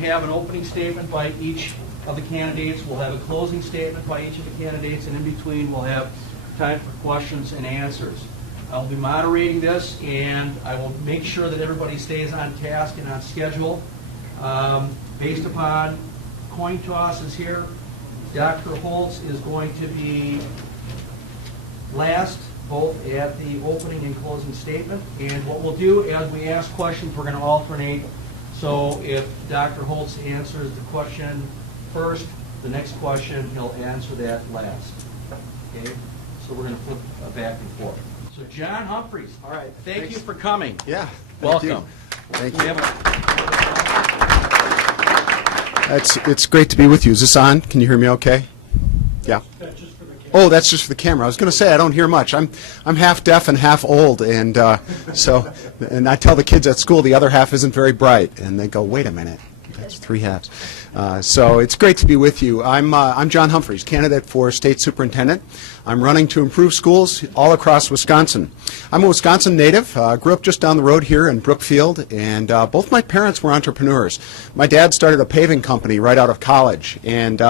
have an opening statement by each of the candidates. We'll have a closing statement by each of the candidates, and in between we'll have time for questions and answers. I'll be moderating this, and I will make sure that everybody stays on task and on schedule. Based upon coin tosses here, Dr. Holtz is going to be last, both at the opening and closing statement. And what we'll do as we ask questions, we're going to alternate. So if Dr. Holtz answers the question first, the next question, he'll answer that last. Okay? So we're going to flip back and forth. So John Humphreys, all right, thank you for coming. Yeah. Welcome. Thank We you. have It's great to be with you. Is this on? Can you hear me okay? Yeah. Oh, that's just for the camera. I was going to say I don't hear much. I'm half deaf and half old, and so I tell the kids at school the other half isn't very bright, and they go, "Wait a minute, that's three halves." So it's great to be with you. I'm John Humphreys, candidate for state superintendent. I'm running to improve schools all across Wisconsin. I'm a Wisconsin native. Grew up just down the road here in Brookfield, and both my parents were entrepreneurs. My dad started a paving company right out of college, and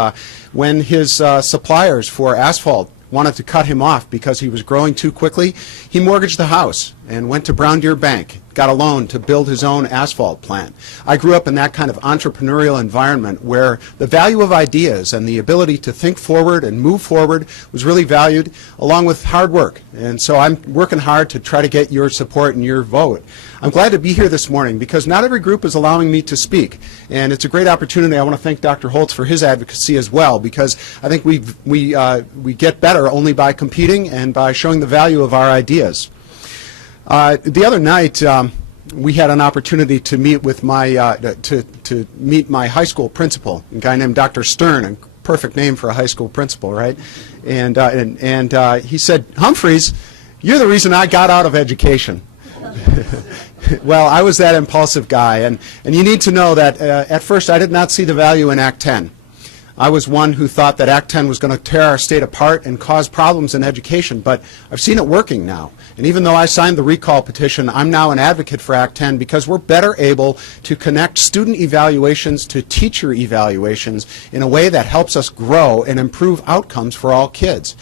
when his suppliers for asphalt wanted to cut him off because he was growing too quickly, he mortgaged the house and went to Brown Deere Bank, got a loan to build his own asphalt plant. I grew up in that kind of entrepreneurial environment where the value of ideas and the ability to think forward and move forward was really valued, along with hard work. And so I'm working hard to try to get your support and your vote. I'm glad to be here this morning because not every group is allowing me to speak, and it's a great opportunity. I want to thank Dr. Holtz for his advocacy as well, because I think we get better only by competing and by showing the value of our ideas. The other night, we had an opportunity to meet with my to meet my high school principal, a guy named Dr. Stern, a perfect name for a high school principal, right? And he said, "Humphreys, you're the reason I got out of education." Well, I was that impulsive guy, and you need to know that at first I did not see the value in Act 10. I was one who thought that Act 10 was going to tear our state apart and cause problems in education, but I've seen it working now. And even though I signed the recall petition, I'm now an advocate for Act 10 because we're better able to connect student evaluations to teacher evaluations in a way that helps us grow and improve outcomes for all kids.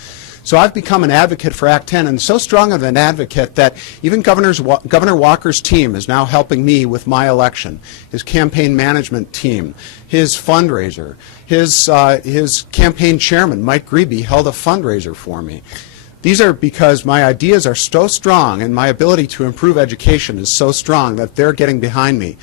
So I've become an advocate for Act 10, and so strong of an advocate that even Governor Walker's team is now helping me with my election, his campaign management team, his fundraiser. His campaign chairman, Mike Grebe, held a fundraiser for me. These are because my ideas are so strong and my ability to improve education is so strong that they're getting behind me.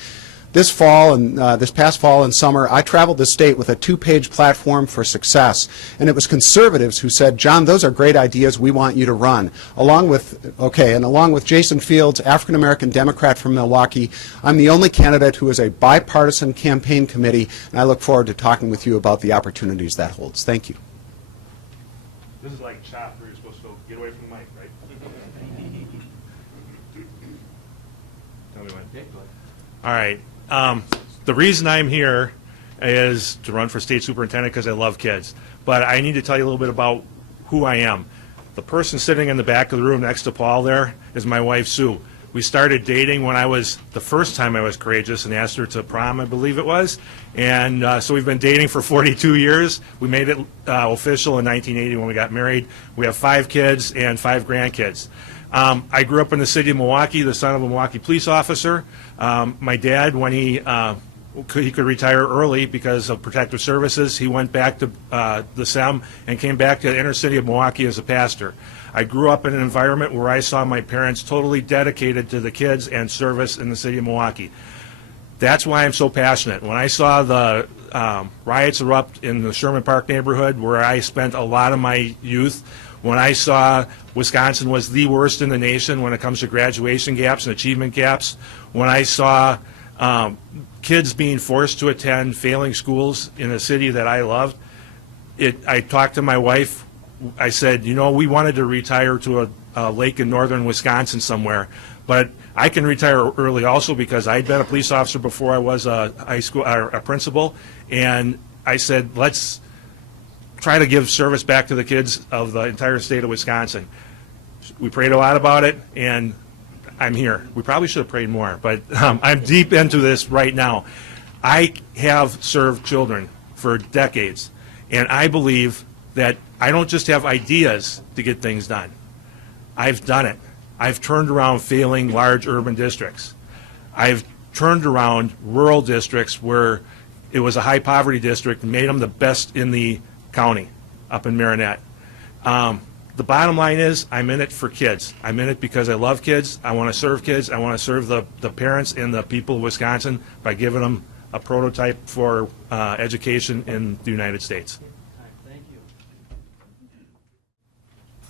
This fall and this past fall and summer, I traveled the state with a 2-page platform for success, and it was conservatives who said, "John, those are great ideas. We want you to run." Along with Jason Fields, African American Democrat from Milwaukee, I'm the only candidate who is a bipartisan campaign committee, and I look forward to talking with you about the opportunities that holds. Thank you. This is like chop where you're supposed to go get away from the mic, right? Tell me when. All right. The reason I'm here is to run for state superintendent because I love kids. But I need to tell you a little bit about who I am. The person sitting in the back of the room next to Paul there is my wife, Sue. We started dating when the first time I was courageous and asked her to prom, I believe it was. And so we've been dating for 42 years. We made it official in 1980 when we got married. We have 5 kids and 5 grandkids. I grew up in the city of Milwaukee, the son of a Milwaukee police officer. My dad, when he could retire early because of protective services, he went back to the SEM and came back to the inner city of Milwaukee as a pastor. I grew up in an environment where I saw my parents totally dedicated to the kids and service in the city of Milwaukee. That's why I'm so passionate. When I saw the riots erupt in the Sherman Park neighborhood, where I spent a lot of my youth, when I saw Wisconsin was the worst in the nation when it comes to graduation gaps and achievement gaps, when I saw kids being forced to attend failing schools in a city that I loved, I talked to my wife. I said, we wanted to retire to a lake in northern Wisconsin somewhere, but I can retire early also because I'd been a police officer before I was a high school a principal, and I said, let's try to give service back to the kids of the entire state of Wisconsin. We prayed a lot about it, and I'm here. We probably should have prayed more, but I'm deep into this right now. I have served children for decades, and I believe that I don't just have ideas to get things done. I've done it. I've turned around failing large urban districts. I've turned around rural districts where it was a high poverty district and made them the best in the county up in Marinette. The bottom line is I'm in it for kids. I'm in it because I love kids. I want to serve kids. I want to serve the parents and the people of Wisconsin by giving them a prototype for education in the United States. Thank you.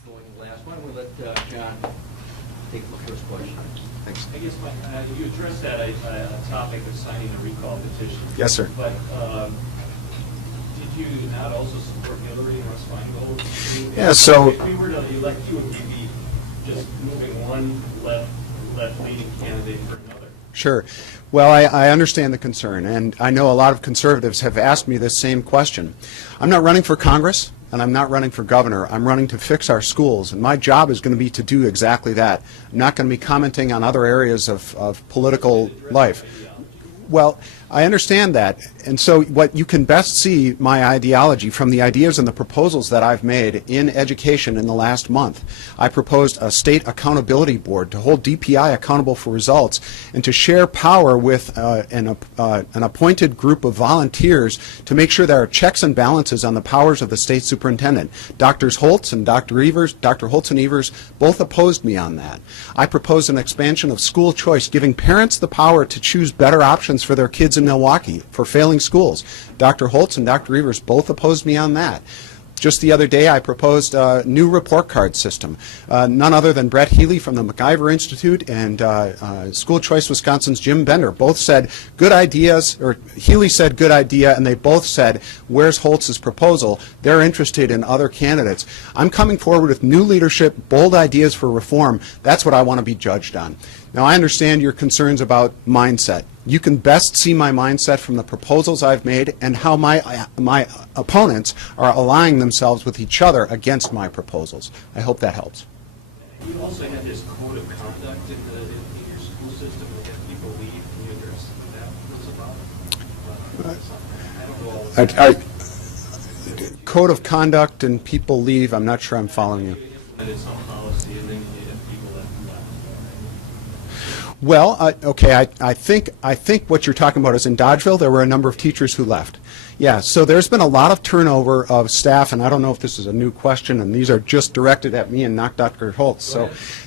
Going to the last one, we'll let John take the first question. Thanks. I guess you addressed that a topic of signing a recall petition. Yes, sir. But did you not also support Hillary and Russ Feingold? Yeah, so- If we were to elect you, would we be just moving one left-leaning candidate for another? Sure. Well, I understand the concern, and I know a lot of conservatives have asked me this same question. I'm not running for Congress, and I'm not running for governor. I'm running to fix our schools, and my job is going to be to do exactly that. I'm not going to be commenting on other areas of political life. Well, I understand that, and so what you can best see my ideology from the ideas and the proposals that I've made in education in the last month. I proposed a state accountability board to hold DPI accountable for results and to share power with an appointed group of volunteers to make sure there are checks and balances on the powers of the state superintendent. Dr. Holtz and Evers both opposed me on that. I proposed an expansion of school choice, giving parents the power to choose better options for their kids in Milwaukee for failing schools. Dr. Holtz and Dr. Evers both opposed me on that. Just the other day, I proposed a new report card system. None other than Brett Healy from the MacIver Institute and School Choice Wisconsin's Jim Bender both said good ideas, or Healy said good idea, and they both said, where's Holtz's proposal? They're interested in other candidates. I'm coming forward with new leadership, bold ideas for reform. That's what I want to be judged on. Now, I understand your concerns about mindset. You can best see my mindset from the proposals I've made and how my opponents are aligning themselves with each other against my proposals. I hope that helps. You also had this code of conduct in your school system that had people leave. Can you address what that was about? I don't know. Code of conduct and people leave, I'm not sure I'm following you. You implemented some policy and then you had people that left. Well, okay, I think what you're talking about is in Dodgeville, there were a number of teachers who left. Yeah, so there's been a lot of turnover of staff, and I don't know if this is a new question, and these are just directed at me and not Dr. Holtz.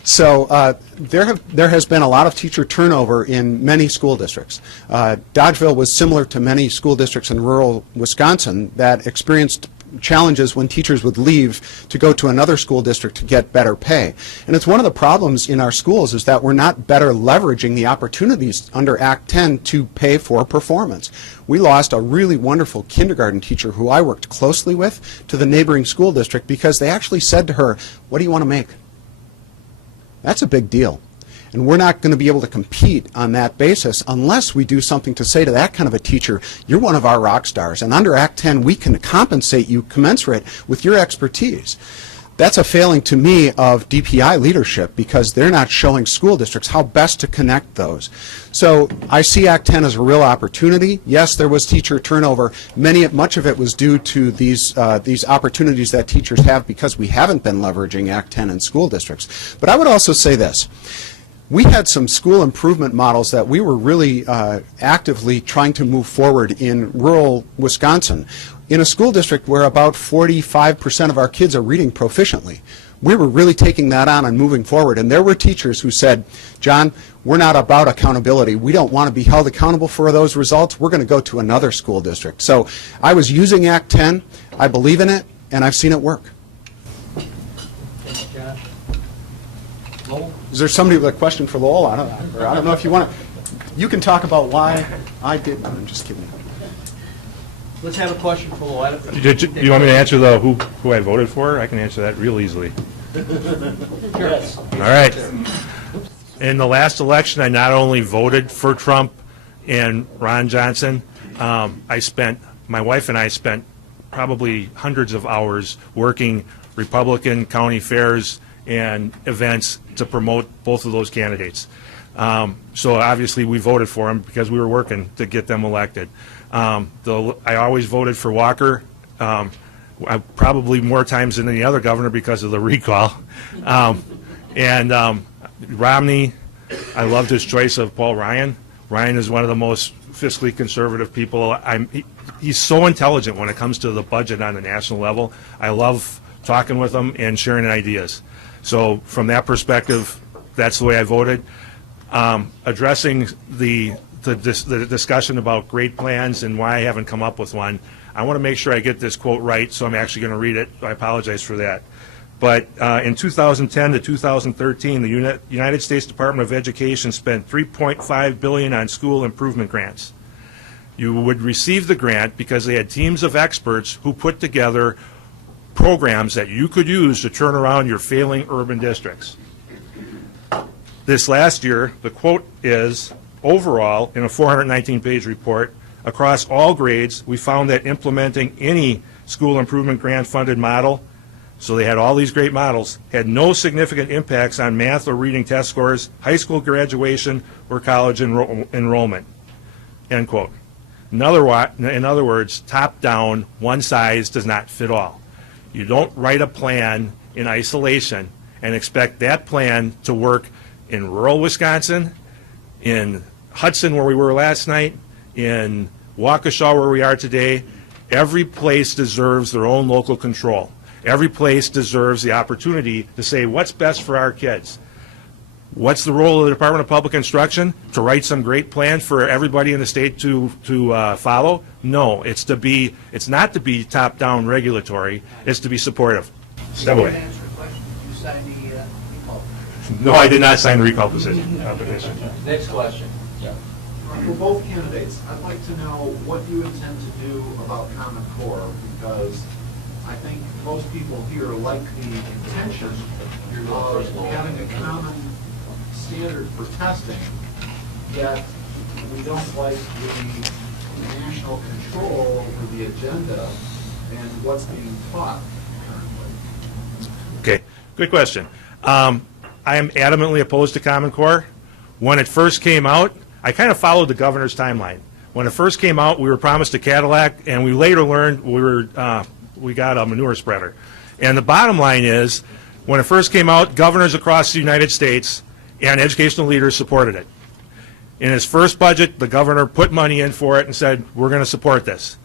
So there has been a lot of teacher turnover in many school districts. Dodgeville was similar to many school districts in rural Wisconsin that experienced challenges when teachers would leave to go to another school district to get better pay. And it's one of the problems in our schools is that we're not better leveraging the opportunities under Act 10 to pay for performance. We lost a really wonderful kindergarten teacher who I worked closely with to the neighboring school district because they actually said to her, what do you want to make? That's a big deal. And we're not going to be able to compete on that basis unless we do something to say to that kind of a teacher, you're one of our rock stars, and under Act 10 we can compensate you commensurate with your expertise. That's a failing to me of DPI leadership because they're not showing school districts how best to connect those. So I see Act 10 as a real opportunity. Yes, there was teacher turnover. Much of it was due to these opportunities that teachers have because we haven't been leveraging Act 10 in school districts. But I would also say this. We had some school improvement models that we were really actively trying to move forward in rural Wisconsin. In a school district where about 45% of our kids are reading proficiently, we were really taking that on and moving forward. And there were teachers who said, John, we're not about accountability. We don't want to be held accountable for those results. We're going to go to another school district. So I was using Act 10. I believe in it, and I've seen it work. Thanks, John. Lowell? Is there somebody with a question for Lowell? I don't know if you want to. You can talk about why I did. No, I'm just kidding. Let's have a question for Lowell. Do you want me to answer who I voted for? I can answer that real easily. Yes. All right. In the last election, I not only voted for Trump and Ron Johnson, my wife and I spent probably hundreds of hours working Republican county fairs and events to promote both of those candidates. So obviously we voted for him because we were working to get them elected. I always voted for Walker, probably more times than any other governor because of the recall. Romney, I loved his choice of Paul Ryan. Ryan is one of the most fiscally conservative people. He's so intelligent when it comes to the budget on the national level. I love talking with him and sharing ideas. So from that perspective, that's the way I voted. Addressing the discussion about great plans and why I haven't come up with one, I want to make sure I get this quote right, so I'm actually going to read it. I apologize for that. But in 2010 to 2013, the United States Department of Education spent $3.5 billion on school improvement grants. You would receive the grant because they had teams of experts who put together programs that you could use to turn around your failing urban districts. This last year, the quote is, overall, in a 419-page report, across all grades, we found that implementing any school improvement grant-funded model, so they had all these great models, had no significant impacts on math or reading test scores, high school graduation, or college enrollment, end quote. In other words, top-down, one size does not fit all. You don't write a plan in isolation and expect that plan to work in rural Wisconsin, in Hudson, where we were last night, in Waukesha, where we are today. Every place deserves their own local control. Every place deserves the opportunity to say what's best for our kids. What's the role of the Department of Public Instruction? To write some great plan for everybody in the state to follow? No, it's not to be top-down regulatory. It's to be supportive. Step away. Answer the question. You signed the recall. No, I did not sign the recall petition. Next question. For both candidates, I'd like to know what you intend to do about Common Core, because I think most people here like the intention of having a common standard for testing, yet we don't like the national control over the agenda and what's being taught currently. Okay, good question. I am adamantly opposed to Common Core. When it first came out, I kind of followed the governor's timeline. When it first came out, we were promised a Cadillac, and we later learned we got a manure spreader. And the bottom line is, when it first came out, governors across the United States and educational leaders supported it. In his first budget, the governor put money in for it and said, we're going to support this.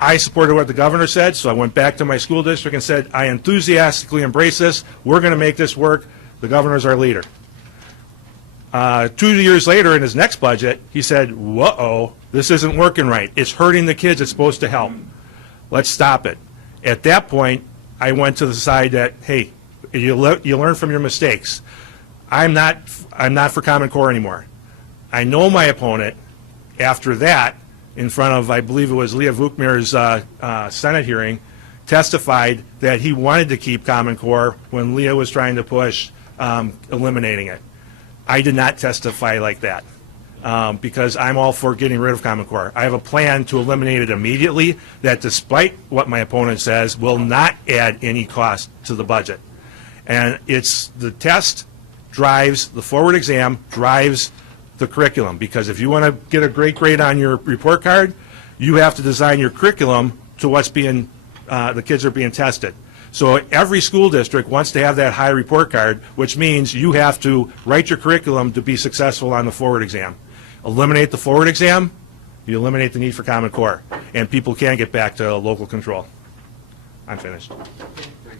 I supported what the governor said, so I went back to my school district and said, I enthusiastically embrace this. We're going to make this work. The governor's our leader. 2 years later, in his next budget, he said, whoa, this isn't working right. It's hurting the kids it's supposed to help. Let's stop it. At that point, I went to the side that, hey, you learn from your mistakes. I'm not for Common Core anymore. I know my opponent, after that, in front of, I believe it was Leah Vukmir's Senate hearing, testified that he wanted to keep Common Core when Leah was trying to push eliminating it. I did not testify like that because I'm all for getting rid of Common Core. I have a plan to eliminate it immediately that, despite what my opponent says, will not add any cost to the budget. And it's the test drives, the forward exam drives the curriculum, because if you want to get a great grade on your report card, you have to design your curriculum to what's being, the kids are being tested. So every school district wants to have that high report card, which means you have to write your curriculum to be successful on the forward exam. Eliminate the forward exam, you eliminate the need for Common Core, and people can get back to local control. I'm finished.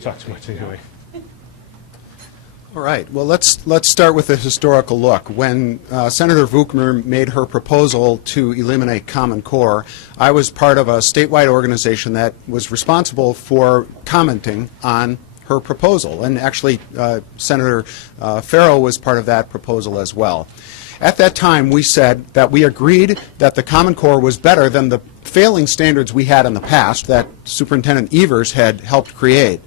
Talk too much anyway. All right. Well, let's start with a historical look. When Senator Vukmir made her proposal to eliminate Common Core, I was part of a statewide organization that was responsible for commenting on her proposal, and actually Senator Farrow was part of that proposal as well. At that time, we said that we agreed that the Common Core was better than the failing standards we had in the past that Superintendent Evers had helped create.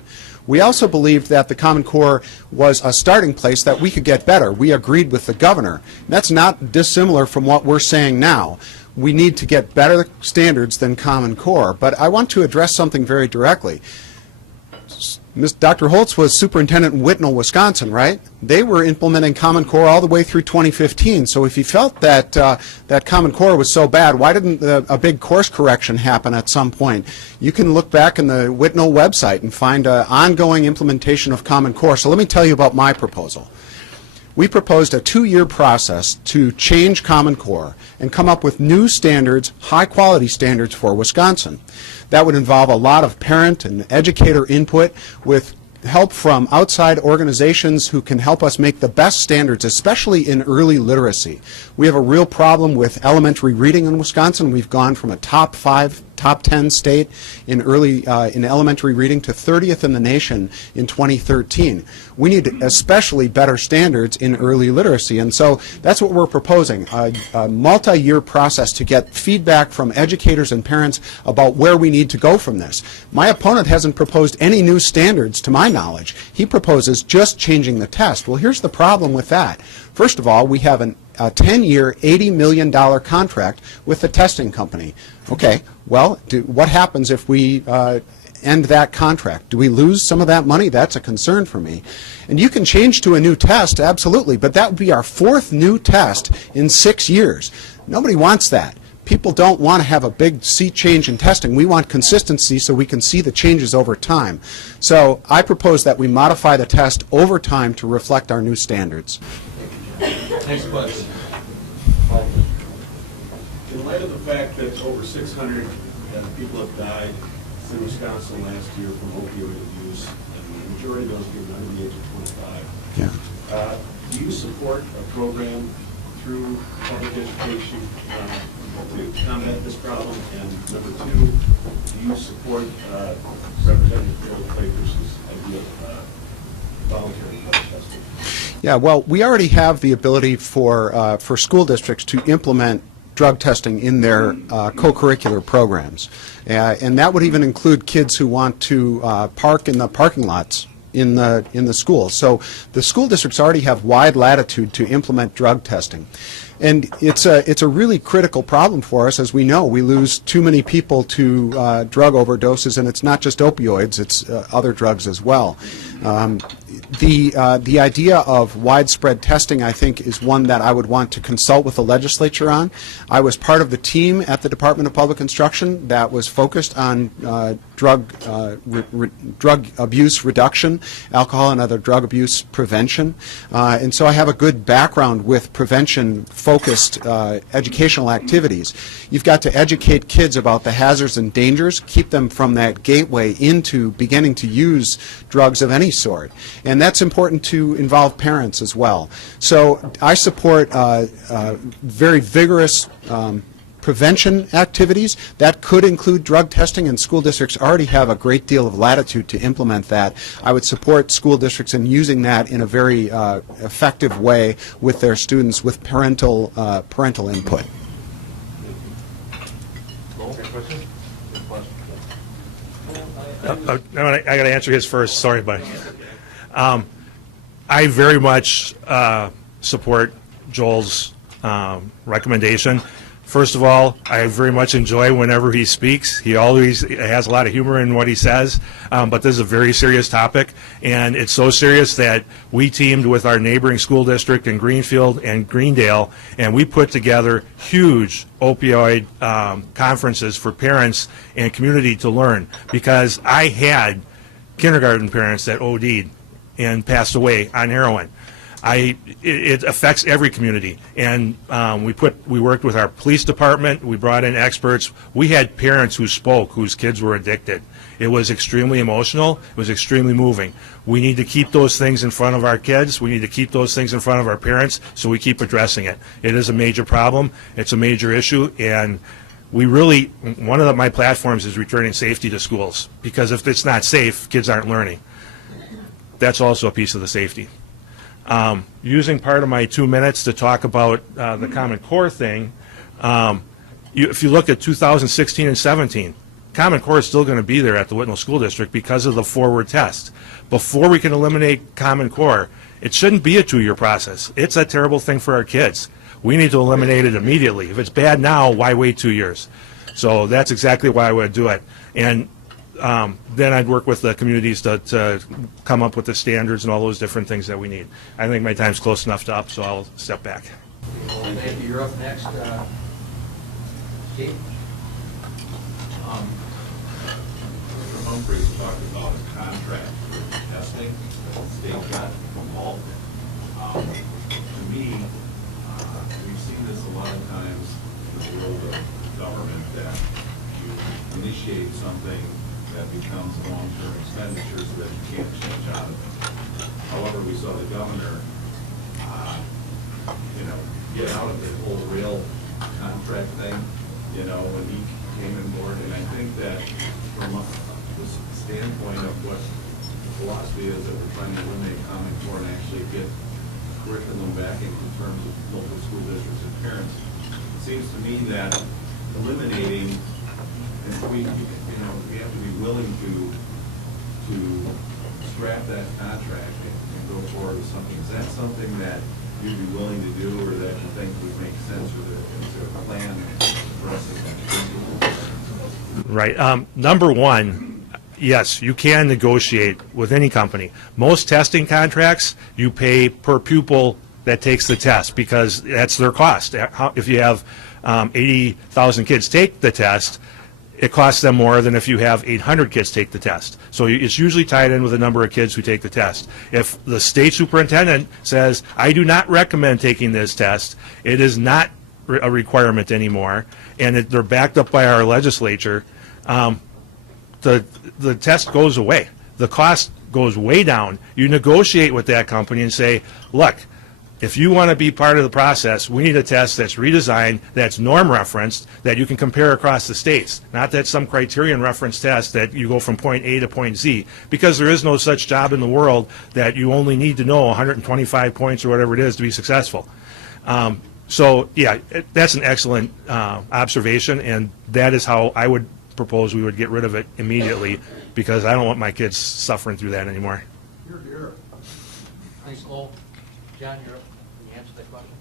We also believed that the Common Core was a starting place that we could get better. We agreed with the governor. That's not dissimilar from what we're saying now. We need to get better standards than Common Core. But I want to address something very directly. Dr. Holtz was superintendent in Whitnall, Wisconsin, right? They were implementing Common Core all the way through 2015. So if you felt that that Common Core was so bad, why didn't a big course correction happen at some point? You can look back in the Whitnall website and find an ongoing implementation of Common Core. So let me tell you about my proposal. We proposed a 2-year process to change Common Core and come up with new standards, high-quality standards for Wisconsin. That would involve a lot of parent and educator input with help from outside organizations who can help us make the best standards, especially in early literacy. We have a real problem with elementary reading in Wisconsin. We've gone from a top 5, top 10 state in elementary reading to 30th in the nation in 2013. We need especially better standards in early literacy, and so that's what we're proposing, a multi-year process to get feedback from educators and parents about where we need to go from this. My opponent hasn't proposed any new standards to my knowledge. He proposes just changing the test. Well, here's the problem with that. First of all, we have a 10-year, $80 million contract with the testing company. Okay, well, what happens if we end that contract? Do we lose some of that money? That's a concern for me. And you can change to a new test, absolutely, but that would be our 4th new test in 6 years. Nobody wants that. People don't want to have a big sea change in testing. We want consistency so we can see the changes over time. So I propose that we modify the test over time to reflect our new standards. Next question. In light of the fact that over 600 people have died in Wisconsin last year from opioid abuse, and the majority of those people under the age of 25, Yeah. do you support a program through public education to combat this problem? And number 2, do you support Representative Bill Clay's idea of voluntary drug testing? Yeah, well, we already have the ability for school districts to implement drug testing in their co-curricular programs. And that would even include kids who want to park in the parking lots in the school. So the school districts already have wide latitude to implement drug testing. And it's a really critical problem for us. As we know, we lose too many people to drug overdoses, and it's not just opioids, it's other drugs as well. The idea of widespread testing, I think, is one that I would want to consult with the legislature on. I was part of the team at the Department of Public Instruction that was focused on drug abuse reduction, alcohol and other drug abuse prevention. And so I have a good background with prevention-focused educational activities. You've got to educate kids about the hazards and dangers, keep them from that gateway into beginning to use drugs of any sort. And that's important to involve parents as well. So I support very vigorous prevention activities. That could include drug testing, and school districts already have a great deal of latitude to implement that. I would support school districts in using that in a very effective way with their students with parental input. I got to answer his first. Sorry, buddy. I very much support Joel's recommendation. First of all, I very much enjoy whenever he speaks. He always has a lot of humor in what he says, but this is a very serious topic, and it's so serious that we teamed with our neighboring school district in Greenfield and Greendale, and we put together huge opioid conferences for parents and community to learn, because I had kindergarten parents that OD'd and passed away on heroin. It affects every community, and we worked with our police department. We brought in experts. We had parents who spoke whose kids were addicted. It was extremely emotional. It was extremely moving. We need to keep those things in front of our kids. We need to keep those things in front of our parents, so we keep addressing it. It is a major problem. It's a major issue, and we really, one of my platforms is returning safety to schools, because if it's not safe, kids aren't learning. That's also a piece of the safety. Using part of my 2 minutes to talk about the Common Core thing, if you look at 2016 and 17, Common Core is still going to be there at the Whitnall School District because of the forward test. Before we can eliminate Common Core, it shouldn't be a 2-year process. It's a terrible thing for our kids. We need to eliminate it immediately. If it's bad now, why wait 2 years? So that's exactly why I would do it. And then I'd work with the communities to come up with the standards and all those different things that we need. I think my time's close enough to up, so I'll step back. Thank you. You're up next. Kate? Mr. Humphreys talked about a contract for testing that the state got involved in. To me, we've seen this a lot of times in the world of government, that you initiate something that becomes long-term expenditure so that you can't change out of it. However, we saw the governor, get out of the whole rail contract thing, when he came on board. And I think that from the standpoint of what the philosophy is, that we're trying to eliminate Common Core and actually get curriculum back in terms of local school districts and parents, it seems to me that eliminating, and we have to be willing to scrap that contract and go forward with something. Is that something that you'd be willing to do, or that you think would make sense for the plan for us to? Right. Number one, yes, you can negotiate with any company. Most testing contracts, you pay per pupil that takes the test because that's their cost. If you have 80,000 kids take the test, it costs them more than if you have 800 kids take the test. So it's usually tied in with the number of kids who take the test. If the state superintendent says, I do not recommend taking this test, it is not a requirement anymore, and they're backed up by our legislature, the test goes away. The cost goes way down. You negotiate with that company and say, look, if you want to be part of the process, we need a test that's redesigned, that's norm referenced, that you can compare across the states. Not that some criterion reference test that you go from point A to point Z, because there is no such job in the world that you only need to know 125 points or whatever it is to be successful. So, yeah, that's an excellent observation, and that is how I would propose we would get rid of it immediately, because I don't want my kids suffering through that anymore. Thanks, Cole. John, you're up. Can you answer that question?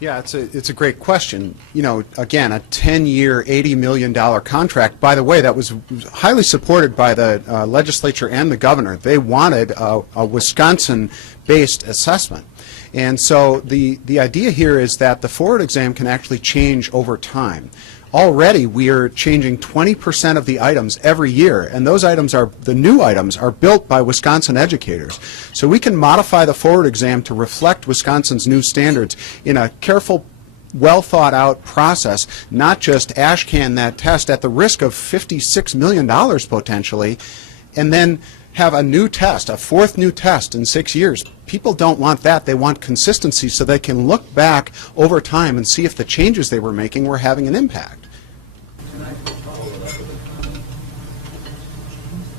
Yeah, it's a great question. Again, a 10-year, $80 million contract. By the way, that was highly supported by the legislature and the governor. They wanted a Wisconsin-based assessment. And so the idea here is that the forward exam can actually change over time. Already, we are changing 20% of the items every year, and those items the new items are built by Wisconsin educators. So we can modify the forward exam to reflect Wisconsin's new standards in a careful, well thought out process, not just ashcan that test at the risk of $56 million potentially, and then have a new test, a fourth new test in 6 years. People don't want that. They want consistency so they can look back over time and see if the changes they were making were having an impact.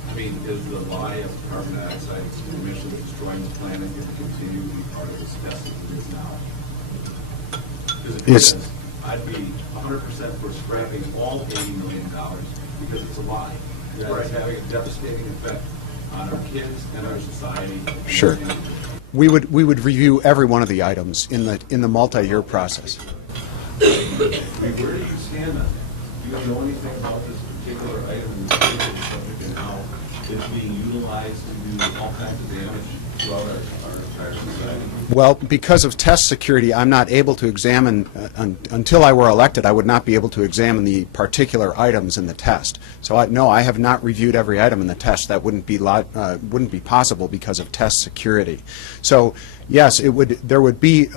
I mean, is the lie of carbon dioxide emissions destroying the planet going to continue to be part of this testing that is now? Because if it is, I'd be 100% for scrapping all $80 million because it's a lie. It's having a devastating effect on our kids and our society. Sure. We would review every one of the items in the multi-year process. Where do you stand on that? Do you know anything about this particular item in the subject and how it's being utilized to do all kinds of damage throughout our entire society? Well, because of test security, I'm not able to examine, until I were elected, I would not be able to examine the particular items in the test. So no, I have not reviewed every item in the test. That wouldn't be possible because of test security. So yes, there would be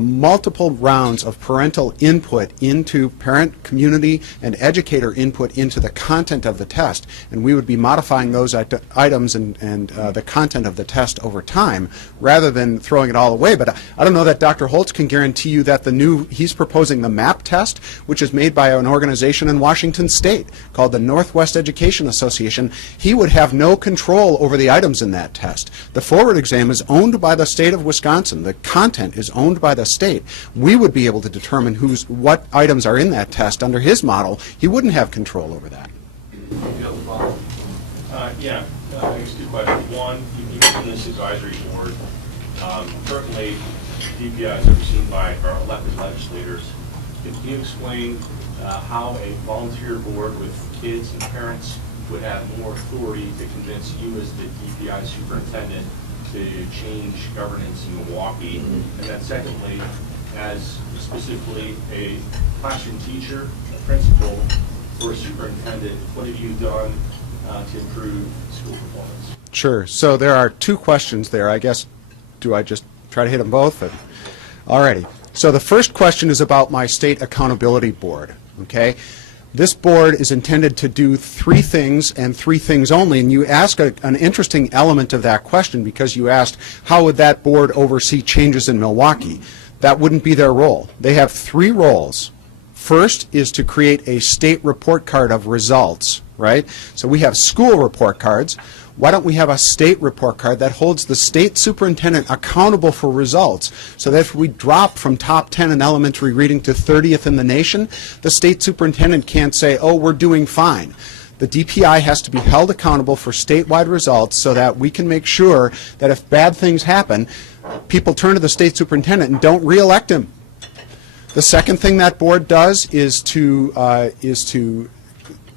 multiple rounds of parental input into parent, community, and educator input into the content of the test, and we would be modifying those items and the content of the test over time, rather than throwing it all away. But I don't know that Dr. Holtz can guarantee you that he's proposing the MAP test, which is made by an organization in Washington State called the Northwest Education Association. He would have no control over the items in that test. The forward exam is owned by the state of Wisconsin. The content is owned by the state. We would be able to determine what items are in that test under his model. He wouldn't have control over that. I guess two questions. One, you mentioned this advisory board. Currently, DPI is overseen by our elected legislators. Can you explain how a volunteer board with kids and parents would have more authority to convince you as the DPI superintendent to change governance in Milwaukee? And then secondly, as specifically a classroom teacher, a principal, or a superintendent, what have you done to improve school performance? Sure. So there are two questions there. I guess, do I just try to hit them both? All righty. So the first question is about my state accountability board. Okay. This board is intended to do three things and three things only, and you ask an interesting element of that question because you asked how would that board oversee changes in Milwaukee. That wouldn't be their role. They have three roles. First is to create a state report card of results, right? So we have school report cards. Why don't we have a state report card that holds the state superintendent accountable for results so that if we drop from top 10 in elementary reading to 30th in the nation, the state superintendent can't say, oh, we're doing fine. The DPI has to be held accountable for statewide results so that we can make sure that if bad things happen, people turn to the state superintendent and don't re-elect him. The second thing that board does is to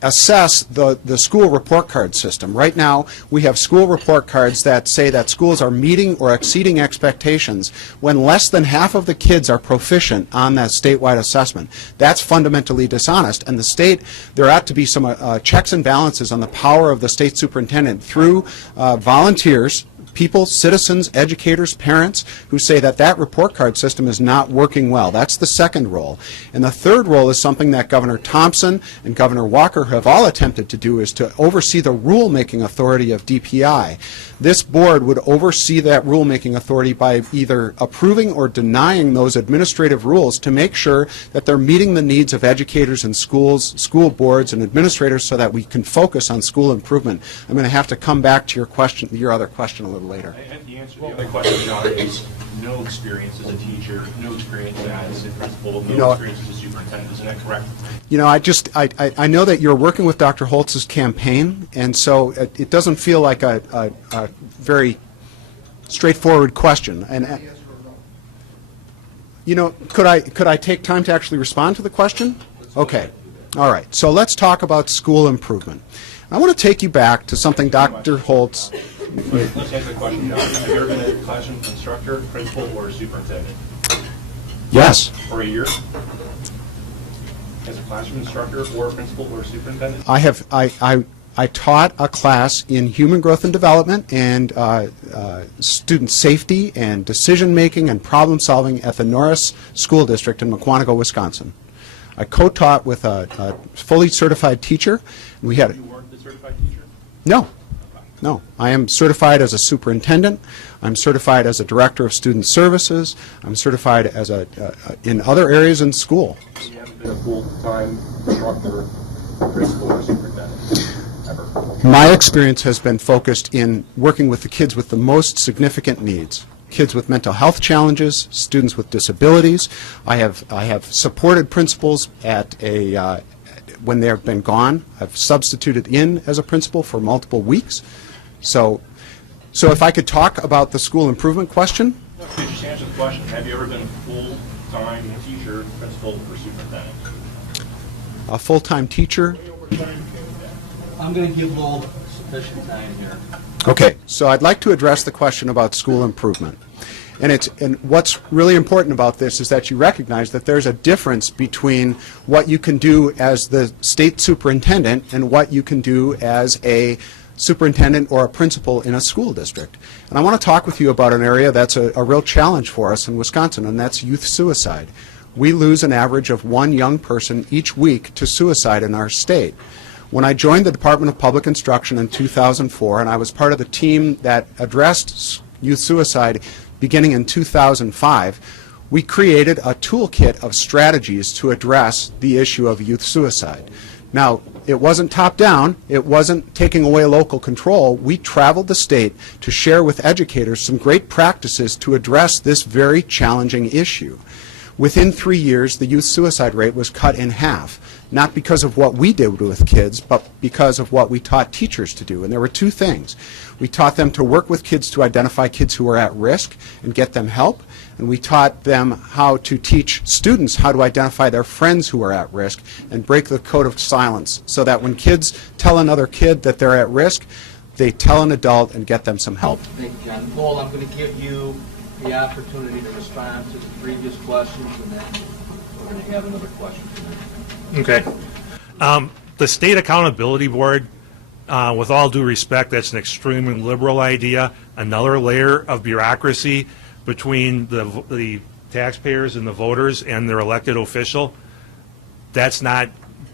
assess the school report card system. Right now, we have school report cards that say that schools are meeting or exceeding expectations when less than half of the kids are proficient on that statewide assessment. That's fundamentally dishonest, and the state, there ought to be some checks and balances on the power of the state superintendent through volunteers, people, citizens, educators, parents who say that that report card system is not working well. That's the second role. And the third role is something that Governor Thompson and Governor Walker have all attempted to do, is to oversee the rulemaking authority of DPI. This board would oversee that rulemaking authority by either approving or denying those administrative rules to make sure that they're meeting the needs of educators and schools, school boards, and administrators so that we can focus on school improvement. I'm going to have to come back to your question, your other question a little later. And the answer to the other question, John, is no experience as a teacher, no experience as a principal, no experience as a superintendent. Isn't that correct? You know, I know that you're working with Dr. Holtz's campaign, and so it doesn't feel like a very straightforward question. And you know, could I take time to actually respond to the question? Okay. All right. So let's talk about school improvement. I want to take you back to something Dr. Holtz. Let's answer the question, John. Have you ever been a classroom instructor, principal, or superintendent? Yes. For a year? As a classroom instructor or principal or superintendent? I taught a class in human growth and development and student safety and decision making and problem solving at the Norris School District in Mukwonago, Wisconsin. I co-taught with a fully certified teacher. And we had. You weren't the certified teacher? No. No. I am certified as a superintendent. I'm certified as a director of student services. I'm certified as in other areas in school. You haven't been a full-time instructor, principal, or superintendent ever? My experience has been focused in working with the kids with the most significant needs. Kids with mental health challenges, students with disabilities. I have supported principals at when they have been gone. I've substituted in as a principal for multiple weeks. So if I could talk about the school improvement question. No, could you just answer the question? Have you ever been a full-time teacher, principal, or superintendent? A full-time teacher. I'm going to give Lowell sufficient time here. Okay, so I'd like to address the question about school improvement. And what's really important about this is that you recognize that there's a difference between what you can do as the state superintendent and what you can do as a superintendent or a principal in a school district. And I want to talk with you about an area that's a real challenge for us in Wisconsin, and that's youth suicide. We lose an average of one young person each week to suicide in our state. When I joined the Department of Public Instruction in 2004, and I was part of the team that addressed youth suicide beginning in 2005, we created a toolkit of strategies to address the issue of youth suicide. Now, it wasn't top-down. It wasn't taking away local control. We traveled the state to share with educators some great practices to address this very challenging issue. Within 3 years, the youth suicide rate was cut in half, not because of what we did with kids, but because of what we taught teachers to do. And there were two things. We taught them to work with kids to identify kids who were at risk and get them help, and we taught them how to teach students how to identify their friends who are at risk and break the code of silence, so that when kids tell another kid that they're at risk, they tell an adult and get them some help. Thank you, John. Nicole, I'm going to give you the opportunity to respond to the previous questions, and then we're going to have another question. Okay. The State Accountability Board, with all due respect, that's an extremely liberal idea, another layer of bureaucracy between the taxpayers and the voters and their elected official. That's not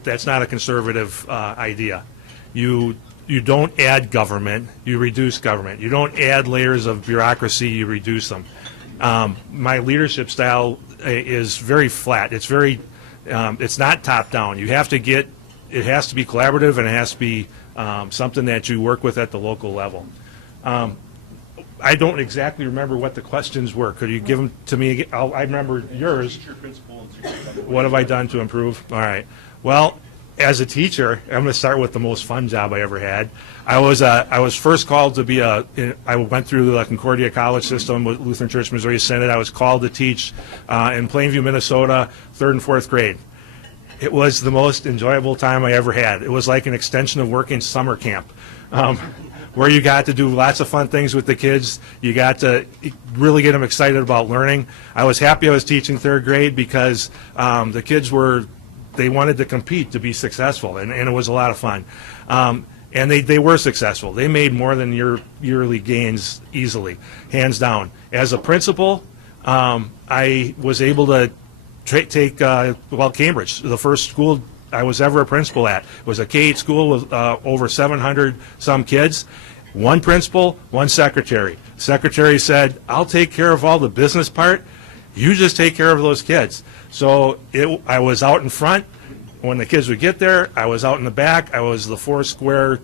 a conservative idea. You don't add government, you reduce government. You don't add layers of bureaucracy, you reduce them. My leadership style is very flat. It's very, it's not top down. You have to get, it has to be collaborative, and it has to be something that you work with at the local level. I don't exactly remember what the questions were. Could you give them to me again? I remember yours. What have I done to improve? All right. Well, as a teacher, I'm going to start with the most fun job I ever had. I was first called to be I went through the Concordia College system with Lutheran Church Missouri Synod. I was called to teach in Plainview, Minnesota, 3rd and 4th grade. It was the most enjoyable time I ever had. It was like an extension of working summer camp, where you got to do lots of fun things with the kids. You got to really get them excited about learning. I was happy I was teaching 3rd grade because the kids they wanted to compete to be successful, and it was a lot of fun. And they were successful. They made more than your yearly gains easily, hands down. As a principal, I was able to take Cambridge, the first school I was ever a principal at. It was a K-8 school with over 700 some kids. One principal, one secretary. Secretary said, I'll take care of all the business part. You just take care of those kids. So I was out in front. When the kids would get there, I was out in the back. I was the 4-square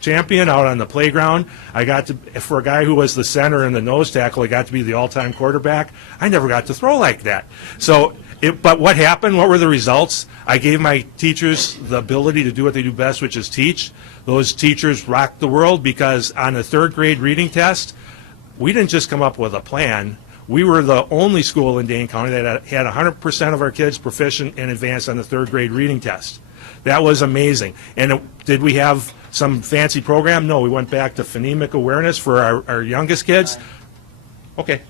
champion out on the playground. I got to, for a guy who was the center and the nose tackle, I got to be the all-time quarterback. I never got to throw like that. So, but what happened? What were the results? I gave my teachers the ability to do what they do best, which is teach. Those teachers rocked the world, because on the 3rd grade reading test, we didn't just come up with a plan. We were the only school in Dane County that had 100% of our kids proficient and advanced on the 3rd grade reading test. That was amazing. And did we have some fancy program? No, we went back to phonemic awareness for our youngest kids. Okay.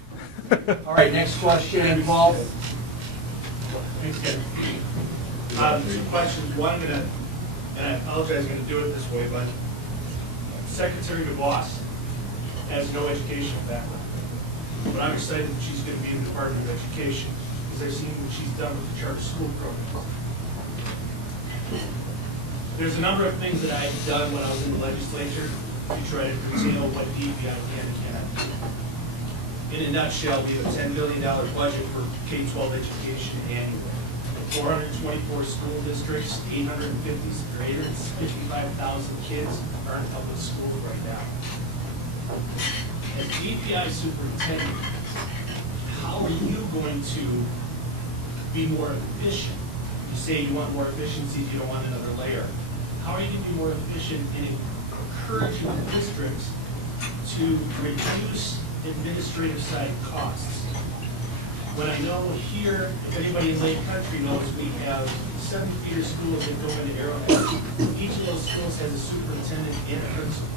All right, next question, Paul. Thanks, Ken. 2 questions. One, and I apologize, I'm going to do it this way, but Secretary DeVos has no educational background. But I'm excited that she's going to be in the Department of Education, because I've seen what she's done with the charter school program. There's a number of things that I've done when I was in the legislature to try to curtail what DPI can and cannot do. In a nutshell, we have a $10 billion budget for K-12 education annually. 424 school districts, 855,000 kids are in public school right now. As DPI superintendent, how are you going to be more efficient? You say you want more efficiency, you don't want another layer. How are you going to be more efficient in encouraging the districts to reduce administrative side costs? When I know here, if anybody in Lake Country knows, we have 7 feeder schools that go into Arrowhead. Each of those schools has a superintendent and a principal.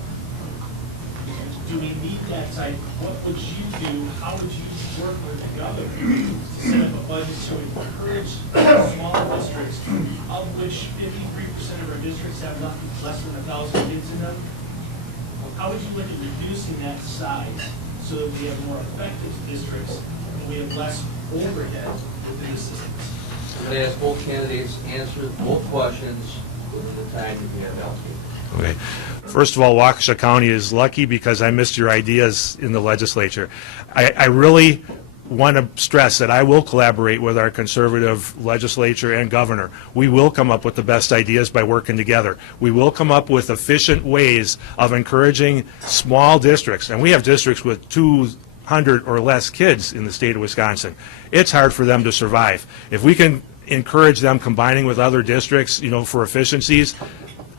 Do we need that type? What would you do? How would you work with the governor to set up a budget to encourage smaller districts, of which 53% of our districts have nothing less than 1,000 kids in them? How would you look at reducing that size so that we have more effective districts and we have less overhead within the systems? I'm going to ask both candidates to answer both questions within the time that we have allocated. Okay. First of all, Waukesha County is lucky because I missed your ideas in the legislature. I really want to stress that I will collaborate with our conservative legislature and governor. We will come up with the best ideas by working together. We will come up with efficient ways of encouraging small districts. And we have districts with 2 500 or less kids in the state of Wisconsin. It's hard for them to survive. If we can encourage them combining with other districts, you know, for efficiencies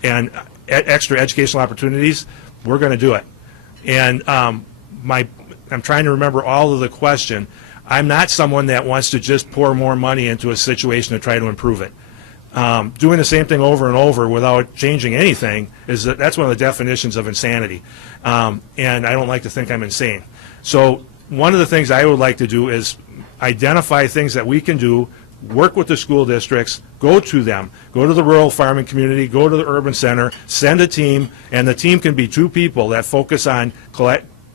and extra educational opportunities, we're going to do it. And I'm trying to remember all of the question. I'm not someone that wants to just pour more money into a situation to try to improve it. Doing the same thing over and over without changing anything that's one of the definitions of insanity. And I don't like to think I'm insane. So one of the things I would like to do is identify things that we can do, work with the school districts, go to them, go to the rural farming community, go to the urban center, send a team, and the team can be 2 people that focus on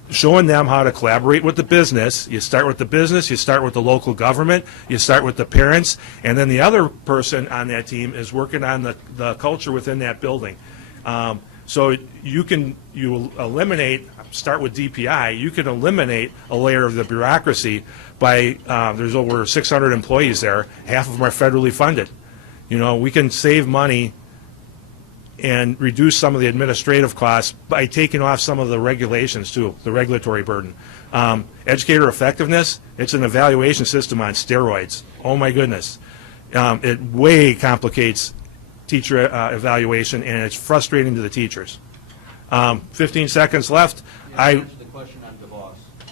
showing them how to collaborate with the business. You start with the business, you start with the local government, you start with the parents, and then the other person on that team is working on the culture within that building. So you eliminate, start with DPI, you can eliminate a layer of the bureaucracy by, there's over 600 employees there, half of them are federally funded. You know, we can save money and reduce some of the administrative costs by taking off some of the regulations too, the regulatory burden. Educator effectiveness, it's an evaluation system on steroids. Oh my goodness. It way complicates teacher evaluation, and it's frustrating to the teachers. 15 seconds left. Answer the question on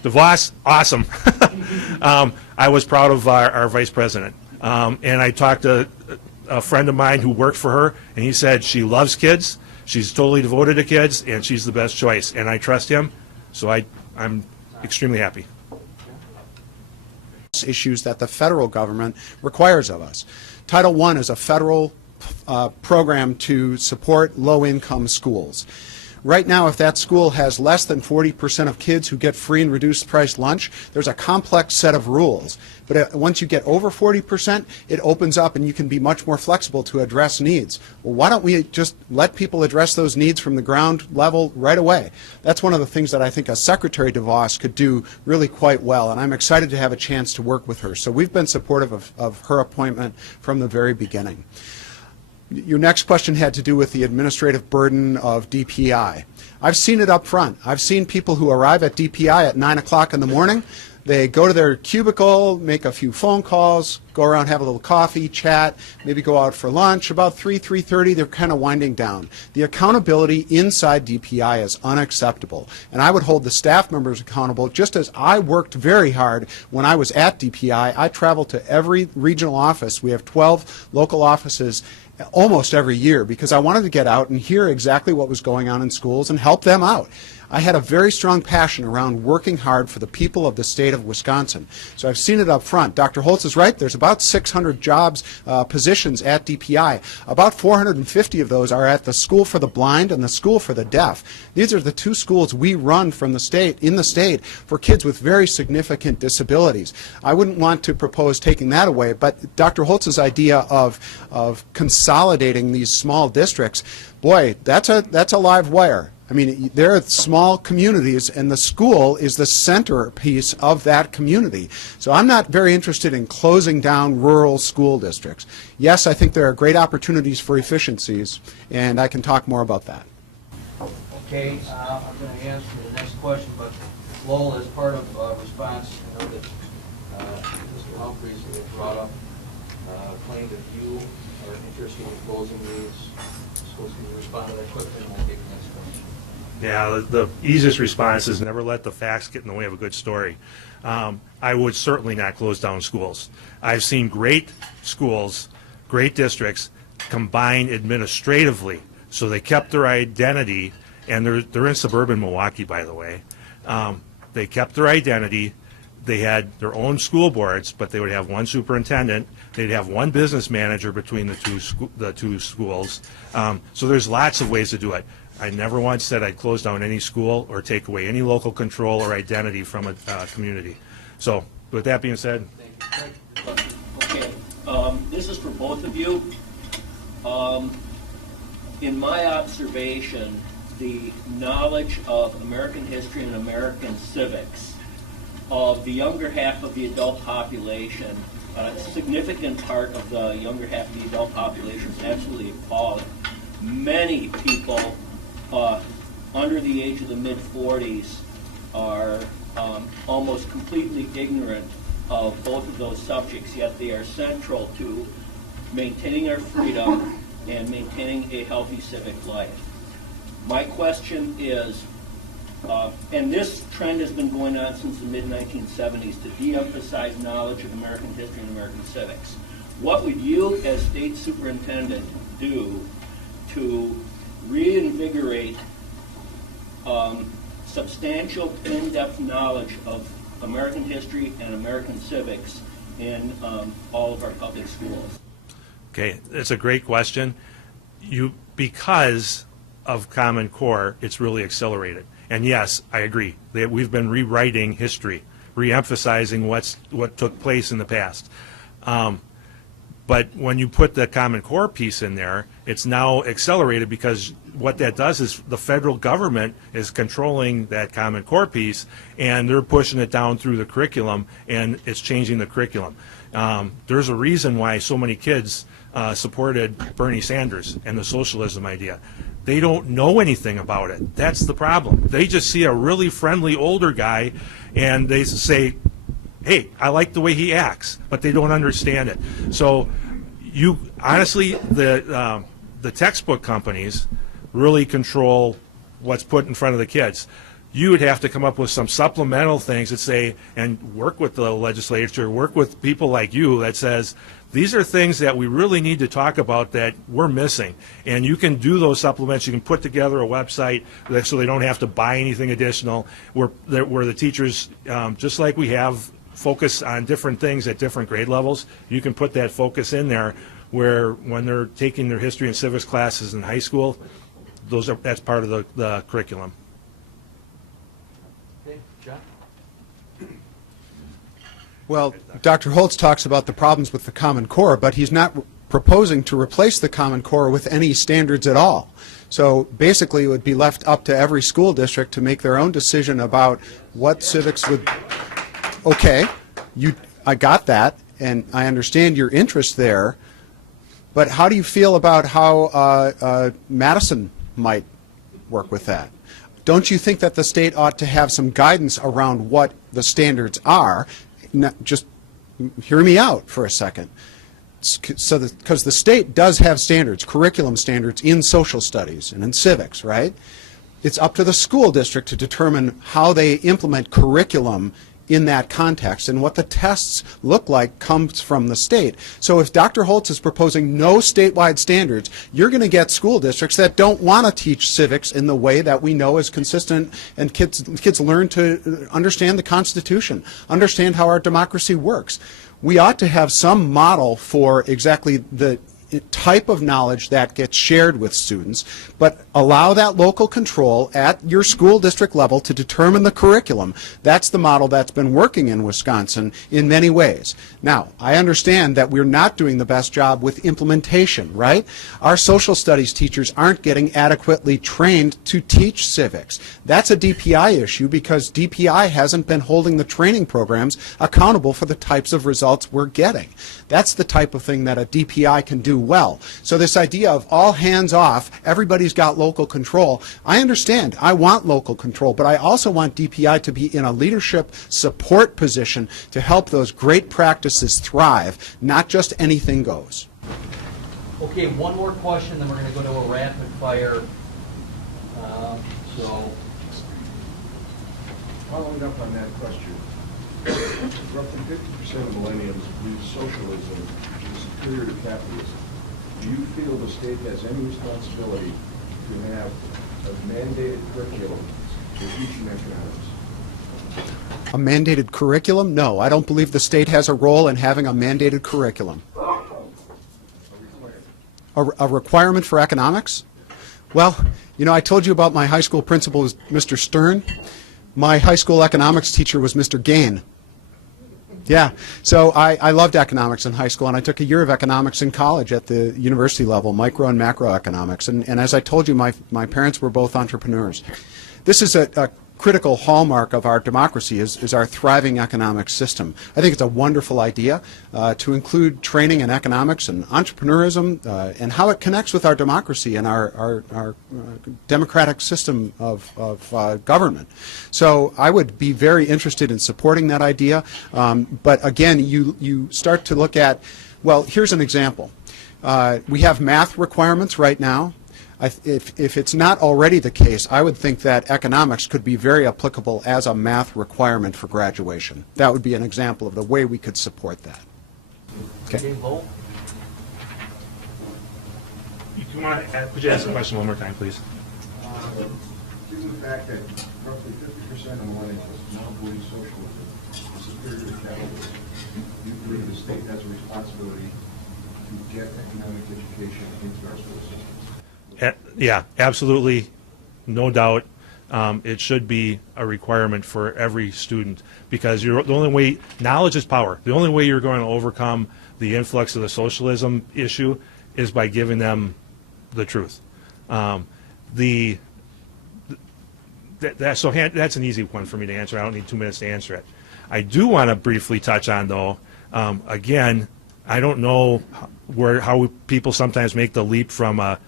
DeVos, awesome. I was proud of our vice president. And I talked to a friend of mine who worked for her, and he said she loves kids, she's totally devoted to kids, and she's the best choice. And I trust him, so I'm extremely happy. Issues that the federal government requires of us. Title I is a federal program to support low-income schools. Right now, if that school has less than 40% of kids who get free and reduced price lunch, there's a complex set of rules. But once you get over 40%, it opens up and you can be much more flexible to address needs. Well, why don't we just let people address those needs from the ground level right away? That's one of the things that I think a Secretary DeVos could do really quite well, and I'm excited to have a chance to work with her. So we've been supportive of her appointment from the very beginning. Your next question had to do with the administrative burden of DPI. I've seen it up front. I've seen people who arrive at DPI at 9 o'clock in the morning. They go to their cubicle, make a few phone calls, go around, have a little coffee, chat, maybe go out for lunch. About 3:30, they're kind of winding down. The accountability inside DPI is unacceptable. And I would hold the staff members accountable. Just as I worked very hard when I was at DPI, I traveled to every regional office. We have 12 local offices almost every year because I wanted to get out and hear exactly what was going on in schools and help them out. I had a very strong passion around working hard for the people of the state of Wisconsin. So I've seen it up front. Dr. Holtz is right. There's about 600 jobs, positions at DPI. About 450 of those are at the School for the Blind and the School for the Deaf. These are the 2 schools we run from the state, in the state, for kids with very significant disabilities. I wouldn't want to propose taking that away, but Dr. Holtz's idea of consolidating these small districts, boy, that's a live wire. I mean, there are small communities, and the school is the centerpiece of that community. So I'm not very interested in closing down rural school districts. Yes, I think there are great opportunities for efficiencies, and I can talk more about that. Okay, I'm going to answer the next question, but Lowell, as part of response, I know that Mr. Humphreys had brought up claimed that you are interested in closing these. Supposed to respond to that quickly, and we'll take the next question. Yeah, the easiest response is never let the facts get in the way of a good story. I would certainly not close down schools. I've seen great schools, great districts combine administratively, so they kept their identity, and they're in suburban Milwaukee, by the way. They kept their identity. They had their own school boards, but they would have one superintendent. They'd have one business manager between the two schools. So there's lots of ways to do it. I never once said I'd close down any school or take away any local control or identity from a community. So with that being said. Okay, this is for both of you. In my observation, the knowledge of American history and American civics of the younger half of the adult population, a significant part of the younger half of the adult population is absolutely appalling. Many people under the age of the mid-40s are almost completely ignorant of both of those subjects, yet they are central to maintaining our freedom and maintaining a healthy civic life. My question is, and this trend has been going on since the mid-1970s, to de-emphasize knowledge of American history and American civics. What would you, as state superintendent, do to reinvigorate substantial, in-depth knowledge of American history and American civics in all of our public schools? Okay, it's a great question. Because of Common Core, it's really accelerated. And yes, I agree that we've been rewriting history, re-emphasizing what took place in the past. But when you put the Common Core piece in there, it's now accelerated, because what that does is the federal government is controlling that Common Core piece, and they're pushing it down through the curriculum, and it's changing the curriculum. There's a reason why so many kids supported Bernie Sanders and the socialism idea. They don't know anything about it. That's the problem. They just see a really friendly older guy, and they say, hey, I like the way he acts, but they don't understand it. So honestly, the textbook companies really control what's put in front of the kids. You would have to come up with some supplemental things that say, and work with the legislature, work with people like you, that says, these are things that we really need to talk about that we're missing. And you can do those supplements. You can put together a website so they don't have to buy anything additional, where the teachers, just like we have focus on different things at different grade levels, you can put that focus in there, where when they're taking their history and civics classes in high school, that's part of the curriculum. Okay, John? Well, Dr. Holtz talks about the problems with the Common Core, but he's not proposing to replace the Common Core with any standards at all. So basically, it would be left up to every school district to make their own decision about what civics would... Okay, I got that, and I understand your interest there, but how do you feel about how Madison might work with that? Don't you think that the state ought to have some guidance around what the standards are? Just hear me out for a second. Because the state does have standards, curriculum standards in social studies and in civics, right? It's up to the school district to determine how they implement curriculum in that context, and what the tests look like comes from the state. So if Dr. Holtz is proposing no statewide standards, you're going to get school districts that don't want to teach civics in the way that we know is consistent, and kids learn to understand the Constitution, understand how our democracy works. We ought to have some model for exactly the type of knowledge that gets shared with students, but allow that local control at your school district level to determine the curriculum. That's the model that's been working in Wisconsin in many ways. Now, I understand that we're not doing the best job with implementation, right? Our social studies teachers aren't getting adequately trained to teach civics. That's a DPI issue, because DPI hasn't been holding the training programs accountable for the types of results we're getting. That's the type of thing that a DPI can do well. So this idea of all hands off, everybody's got local control, I understand. I want local control, but I also want DPI to be in a leadership support position to help those great practices thrive, not just anything goes. Okay, one more question, then we're going to go to a rapid fire. Following up on that question, roughly 50% of millennials use socialism, which is superior to capitalism. Do you feel the state has any responsibility to have a mandated curriculum for teaching economics? A mandated curriculum? No, I don't believe the state has a role in having a mandated curriculum. A requirement for economics? Well, you know, I told you about my high school principal was Mr. Stern. My high school economics teacher was Mr. Gain. Yeah, so I loved economics in high school, and I took a year of economics in college at the university level, micro and macroeconomics. And as I told you, my parents were both entrepreneurs. This is a critical hallmark of our democracy is our thriving economic system. I think it's a wonderful idea to include training in economics and entrepreneurism and how it connects with our democracy and our democratic system of government. So I would be very interested in supporting that idea. But again, you start to look at, well, here's an example. We have math requirements right now. If it's not already the case, I would think that economics could be very applicable as a math requirement for graduation. That would be an example of the way we could support that. Okay. Could you ask the question one more time, please? Given the fact that roughly 50% of millennials now believe socialism is superior to capitalism, do you believe the state has a responsibility to get economic education into our school system? Yeah, absolutely, no doubt. It should be a requirement for every student because the only way, knowledge is power. The only way you're going to overcome the influx of the socialism issue is by giving them the truth. So that's an easy one for me to answer. I don't need 2 minutes to answer it. I do want to briefly touch on, though, again, I don't know how people sometimes make the leap from a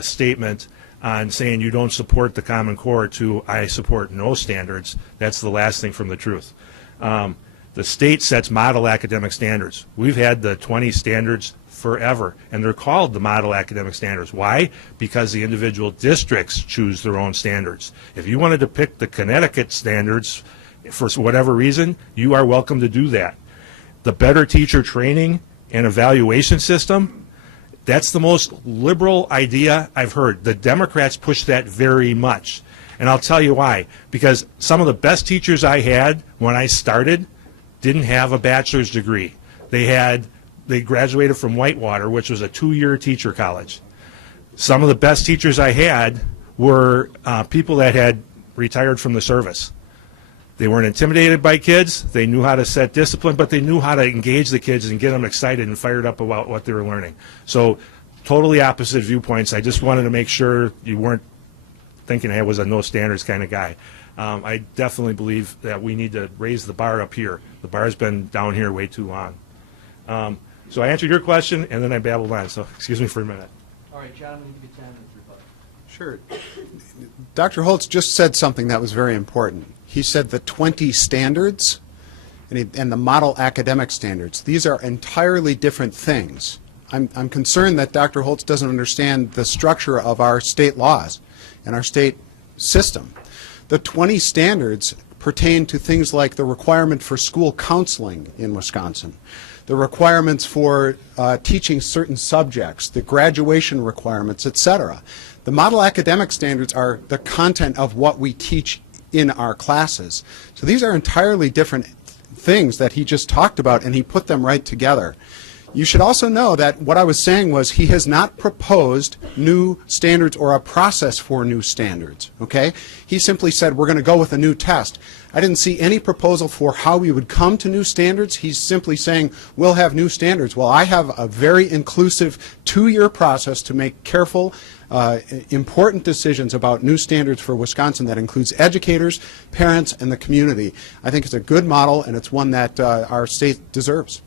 statement on saying you don't support the Common Core to I support no standards. That's the last thing from the truth. The state sets model academic standards. We've had the 20 standards forever, and they're called the model academic standards. Why? Because the individual districts choose their own standards. If you wanted to pick the Connecticut standards for whatever reason, you are welcome to do that. The better teacher training and evaluation system, that's the most liberal idea I've heard. The Democrats push that very much. And I'll tell you why. Because some of the best teachers I had when I started didn't have a bachelor's degree. They graduated from Whitewater, which was a 2-year teacher college. Some of the best teachers I had were people that had retired from the service. They weren't intimidated by kids. They knew how to set discipline, but they knew how to engage the kids and get them excited and fired up about what they were learning. So totally opposite viewpoints. I just wanted to make sure you weren't thinking I was a no standards kind of guy. I definitely believe that we need to raise the bar up here. The bar's been down here way too long. So I answered your question, and then I babbled on, so excuse me for a minute. All right, John, I'm going to give you 10 minutes rebuttal. Sure. Dr. Holtz just said something that was very important. He said the 20 standards and the model academic standards. These are entirely different things. I'm concerned that Dr. Holtz doesn't understand the structure of our state laws and our state system. The 20 standards pertain to things like the requirement for school counseling in Wisconsin, the requirements for teaching certain subjects, the graduation requirements, etc. The model academic standards are the content of what we teach in our classes. So these are entirely different things that he just talked about, and he put them right together. You should also know that what I was saying was he has not proposed new standards or a process for new standards, okay? He simply said we're going to go with a new test. I didn't see any proposal for how we would come to new standards. He's simply saying we'll have new standards. Well, I have a very inclusive 2-year process to make careful, important decisions about new standards for Wisconsin that includes educators, parents, and the community. I think it's a good model, and it's one that our state deserves.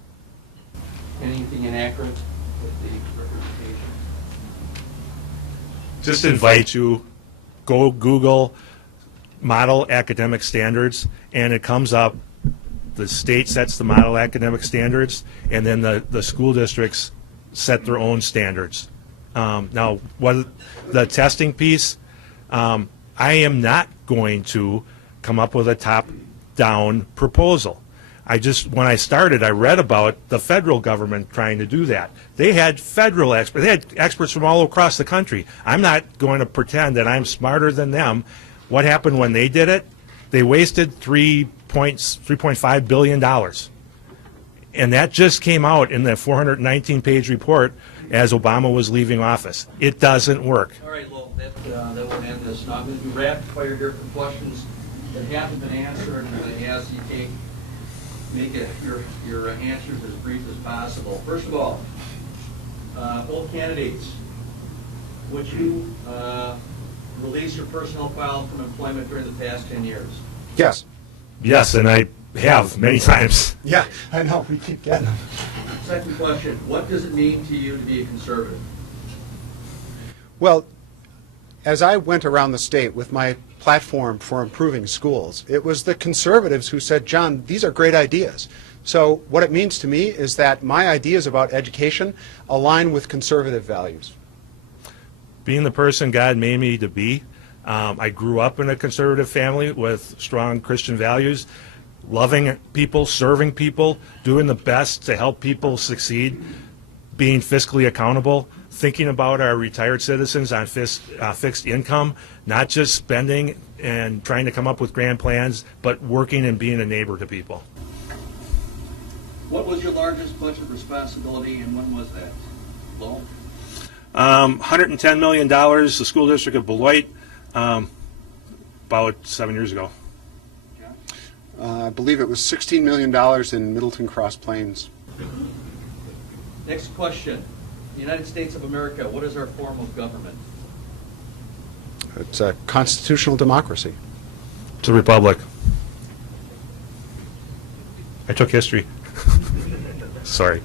Anything inaccurate with the representation? Just invite you, go Google model academic standards, and it comes up. The state sets the model academic standards, and then the school districts set their own standards. Now, what the testing piece, I am not going to come up with a top-down proposal. When I started, I read about the federal government trying to do that. They had federal experts. They had experts from all across the country. I'm not going to pretend that I'm smarter than them. What happened when they did it? They wasted $3.5 billion. And that just came out in the 419-page report as Obama was leaving office. It doesn't work. All right, well, that will end this. Now I'm going to do rapid fire here for questions that haven't been answered, and I'm going to ask you to make your answers as brief as possible. First of all, both candidates, would you release your personnel file from employment during the past 10 years? Yes. Yes, and I have many times. Yeah, I know, we keep getting them. Second question, what does it mean to you to be a conservative? Well, as I went around the state with my platform for improving schools, it was the conservatives who said, John, these are great ideas. So what it means to me is that my ideas about education align with conservative values. Being the person God made me to be, I grew up in a conservative family with strong Christian values, loving people, serving people, doing the best to help people succeed, being fiscally accountable, thinking about our retired citizens on fixed income, not just spending and trying to come up with grand plans, but working and being a neighbor to people. What was your largest budget responsibility and when was that? Lowell? $110 million, the school district of Beloit, about 7 years ago. I believe it was $16 million in Middleton Cross Plains. Next question. The United States of America, what is our form of government? It's a constitutional democracy. It's a republic. I took history. Sorry,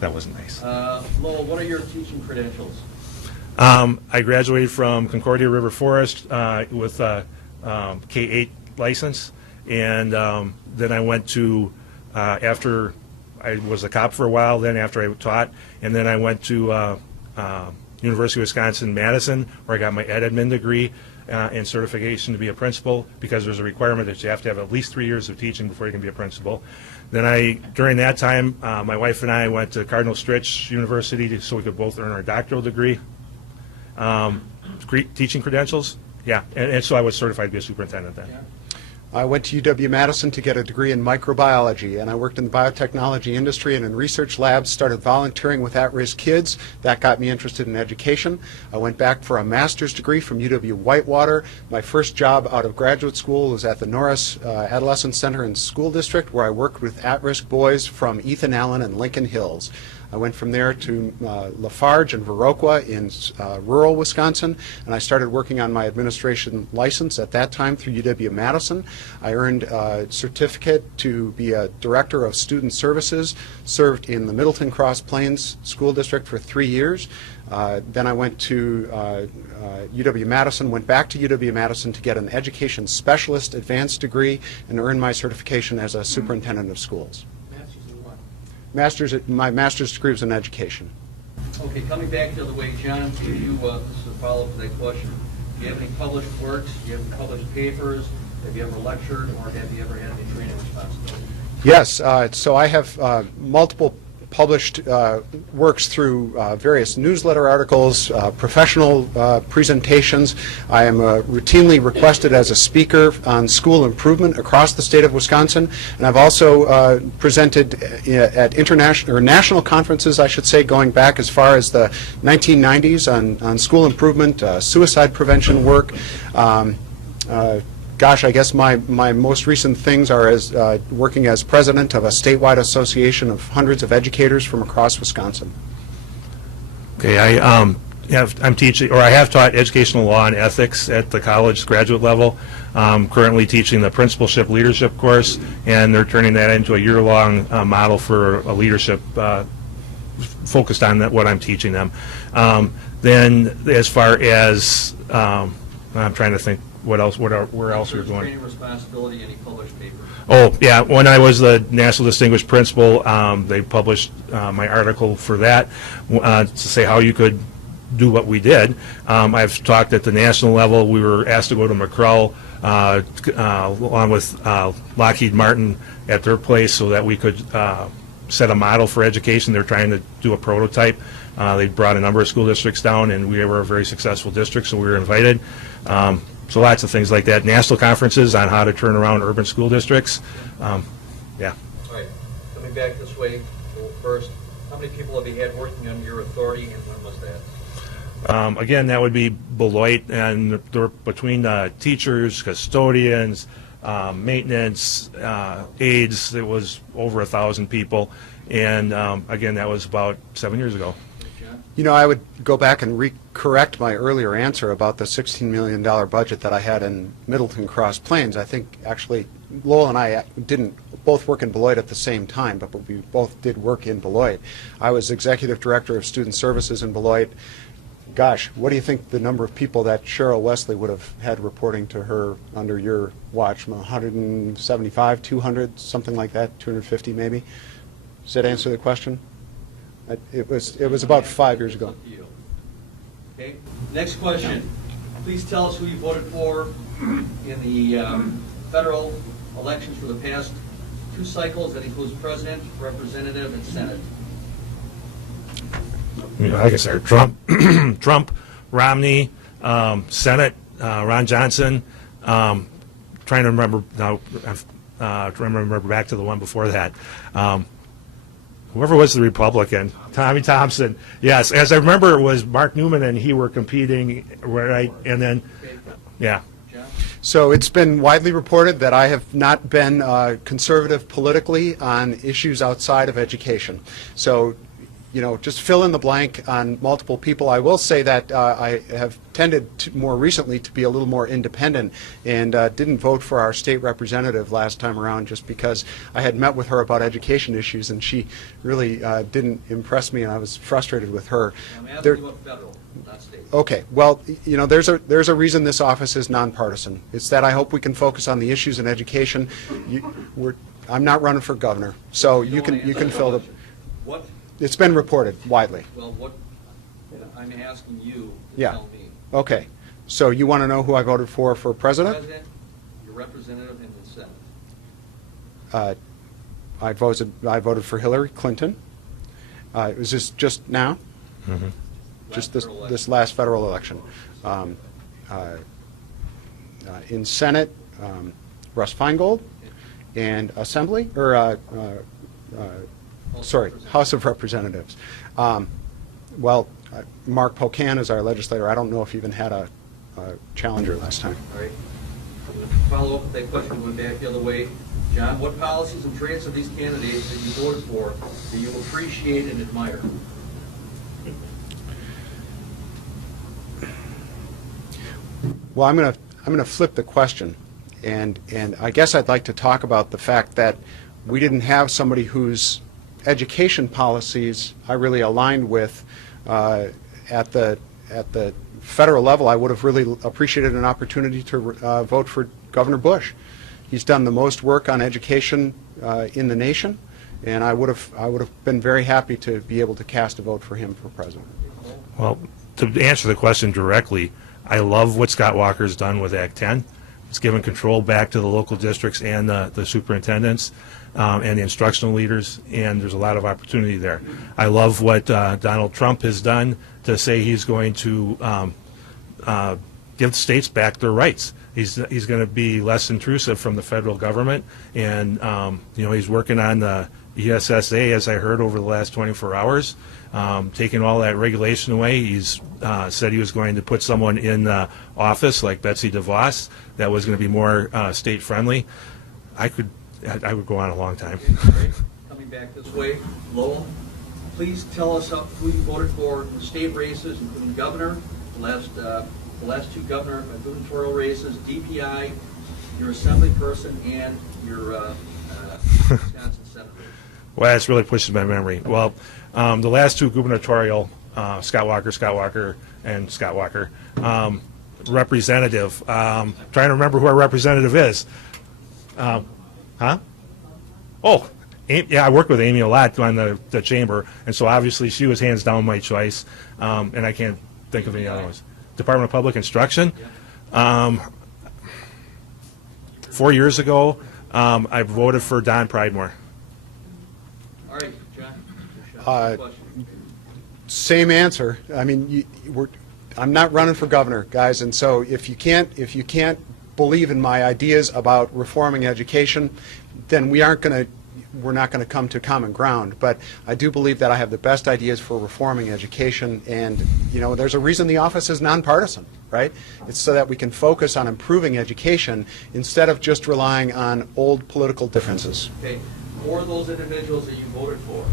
that wasn't nice. Lowell, what are your teaching credentials? I graduated from Concordia River Forest with a K-8 license, and then I went to, after I was a cop for a while, then after I taught, and then I went to University of Wisconsin-Madison, where I got my ed admin degree and certification to be a principal, because there's a requirement that you have to have at least 3 years of teaching before you can be a principal. Then during that time, my wife and I went to Cardinal Stritch University so we could both earn our doctoral degree. Teaching credentials, yeah, and so I was certified to be a superintendent then. Yeah. I went to UW-Madison to get a degree in microbiology, and I worked in the biotechnology industry and in research labs, started volunteering with at-risk kids. That got me interested in education. I went back for a master's degree from UW-Whitewater. My first job out of graduate school was at the Norris Adolescent Center and School District, where I worked with at-risk boys from Ethan Allen and Lincoln Hills. I went from there to Lafarge and Viroqua in rural Wisconsin, and I started working on my administration license at that time through UW-Madison. I earned a certificate to be a director of student services, served in the Middleton Cross Plains School District for 3 years. Then I went to UW-Madison, went back to UW-Madison to get an education specialist advanced degree and earn my certification as a superintendent of schools. My master's degree was in education. Okay, coming back the other way, John, to you, this is a follow-up to that question. Do you have any published works? Do you have any published papers? Have you ever lectured, or have you ever had any training responsibility? Yes, so I have multiple published works through various newsletter articles, professional presentations. I am routinely requested as a speaker on school improvement across the state of Wisconsin, and I've also presented at international or national conferences, I should say, going back as far as the 1990s on school improvement, suicide prevention work. Gosh, I guess my most recent things are as working as president of a statewide association of hundreds of educators from across Wisconsin. Okay, I'm teaching, or I have taught educational law and ethics at the college graduate level. I'm currently teaching the principalship leadership course, and they're turning that into a year-long model for a leadership focused on what I'm teaching them. Then, as far as I'm trying to think. Where else we're going? Training responsibility, any published papers? Oh, yeah. When I was the National Distinguished Principal, they published my article for that to say how you could do what we did. I've talked at the national level. We were asked to go to McCrell along with Lockheed Martin at their place so that we could set a model for education. They're trying to do a prototype. They brought a number of school districts down, and we were a very successful district, so we were invited. So lots of things like that. National conferences on how to turn around urban school districts. Yeah. All right. Coming back this way, first, how many people have you had working under your authority, and when was that? Again, that would be Beloit, and there were between teachers, custodians, maintenance, aides, it was over 1,000 people. And again, that was about 7 years ago. You know, I would go back and correct my earlier answer about the $16 million budget that I had in Middleton Cross Plains. I think actually Lowell and I didn't both work in Beloit at the same time, but we both did work in Beloit. I was executive director of student services in Beloit. Gosh, what do you think the number of people that Cheryl Wesley would have had reporting to her under your watch? 175, 200, something like that, 250 maybe? Does that answer the question? It was about 5 years ago. Up to you. Okay, next question. Please tell us who you voted for in the federal elections for the past 2 cycles. That includes president, representative, and senate. Like I said, Trump, Romney, Senate, Ron Johnson. Trying to remember now. Trying to remember back to the one before that. Whoever was the Republican, Tommy Thompson. Yes, as I remember, it was Mark Newman and he were competing, right? And then, yeah. So it's been widely reported that I have not been conservative politically on issues outside of education. So, you know, just fill in the blank on multiple people. I will say that I have tended to, more recently, to be a little more independent and didn't vote for our state representative last time around just because I had met with her about education issues and she really didn't impress me and I was frustrated with her. I'm asking you about federal, not state. Okay, well, you know, there's a reason this office is nonpartisan. It's that I hope we can focus on the issues in education. I'm not running for governor, so you can fill the. What? It's been reported widely. Well, what? I'm asking you to Yeah. tell me. Okay, so you want to know who I voted for president? President, your representative, and the senate. I voted for Hillary Clinton. It was just now. Mm-hmm. Just this last federal election. In Senate, Russ Feingold, and Assembly, or sorry, House of Representatives. Mark Pocan is our legislator. I don't know if he even had a challenger last time. All right. I'm going to follow up with that question, going back the other way. John, what policies and traits of these candidates that you voted for do you appreciate and admire? Well, I'm going to flip the question, and I guess I'd like to talk about the fact that we didn't have somebody whose education policies I really aligned with at the federal level. I would have really appreciated an opportunity to vote for Governor Bush. He's done the most work on education in the nation, and I would have been very happy to be able to cast a vote for him for president. Well, to answer the question directly, I love what Scott Walker's done with Act 10. It's given control back to the local districts and the superintendents and the instructional leaders, and there's a lot of opportunity there. I love what Donald Trump has done to say he's going to give states back their rights. He's going to be less intrusive from the federal government, and he's working on the ESSA, as I heard over the last 24 hours, taking all that regulation away. He's said he was going to put someone in office like Betsy DeVos that was going to be more state-friendly. I would go on a long time. Okay, coming back this way, Lowell, please tell us who you voted for in the state races, including governor, the last 2 governor gubernatorial races, DPI, your assembly person, and your Wisconsin Senate race. Well, that's really pushing my memory. Well, the last 2 gubernatorial, Scott Walker, and Scott Walker. Representative, trying to remember who our representative is. Oh, yeah, I worked with Amy a lot on the chamber, and so obviously she was hands down my choice, and I can't think of any other ones. Department of Public Instruction. 4 years ago, I voted for Don Pridemore. All right, John. Same answer. I mean, I'm not running for governor, guys, and so if you can't believe in my ideas about reforming education, then we're not going to come to common ground. But I do believe that I have the best ideas for reforming education, and there's a reason the office is nonpartisan, right? It's so that we can focus on improving education instead of just relying on old political differences. Okay, for those individuals that you voted for,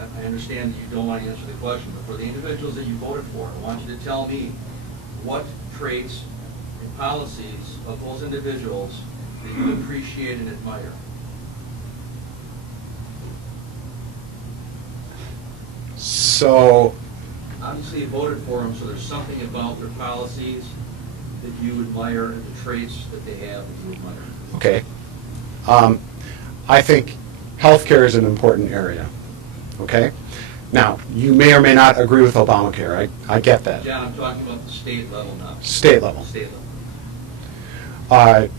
I understand that you don't want to answer the question, but for the individuals that you voted for, I want you to tell me what traits and policies of those individuals that you appreciate and admire. So, Obviously, you voted for them, so there's something about their policies that you admire and the traits that they have that you admire. okay. I think healthcare is an important area, okay? Now, you may or may not agree with Obamacare. I get that. John, I'm talking about the state level now. State level. State level.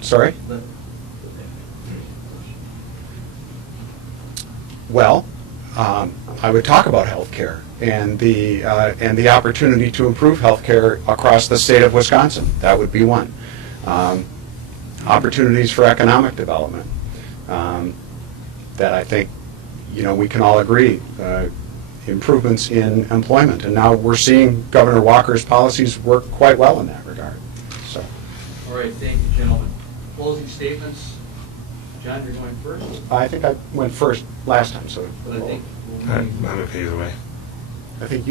Sorry? Let- Well, I would talk about healthcare and the opportunity to improve healthcare across the state of Wisconsin. That would be one. Opportunities for economic development that I think, we can all agree. Improvements in employment, and now we're seeing Governor Walker's policies work quite well in that regard. So, All right, thank you, gentlemen. Closing statements. John, you're going first, I think I went first last time, so but I think I'm okay either way. I think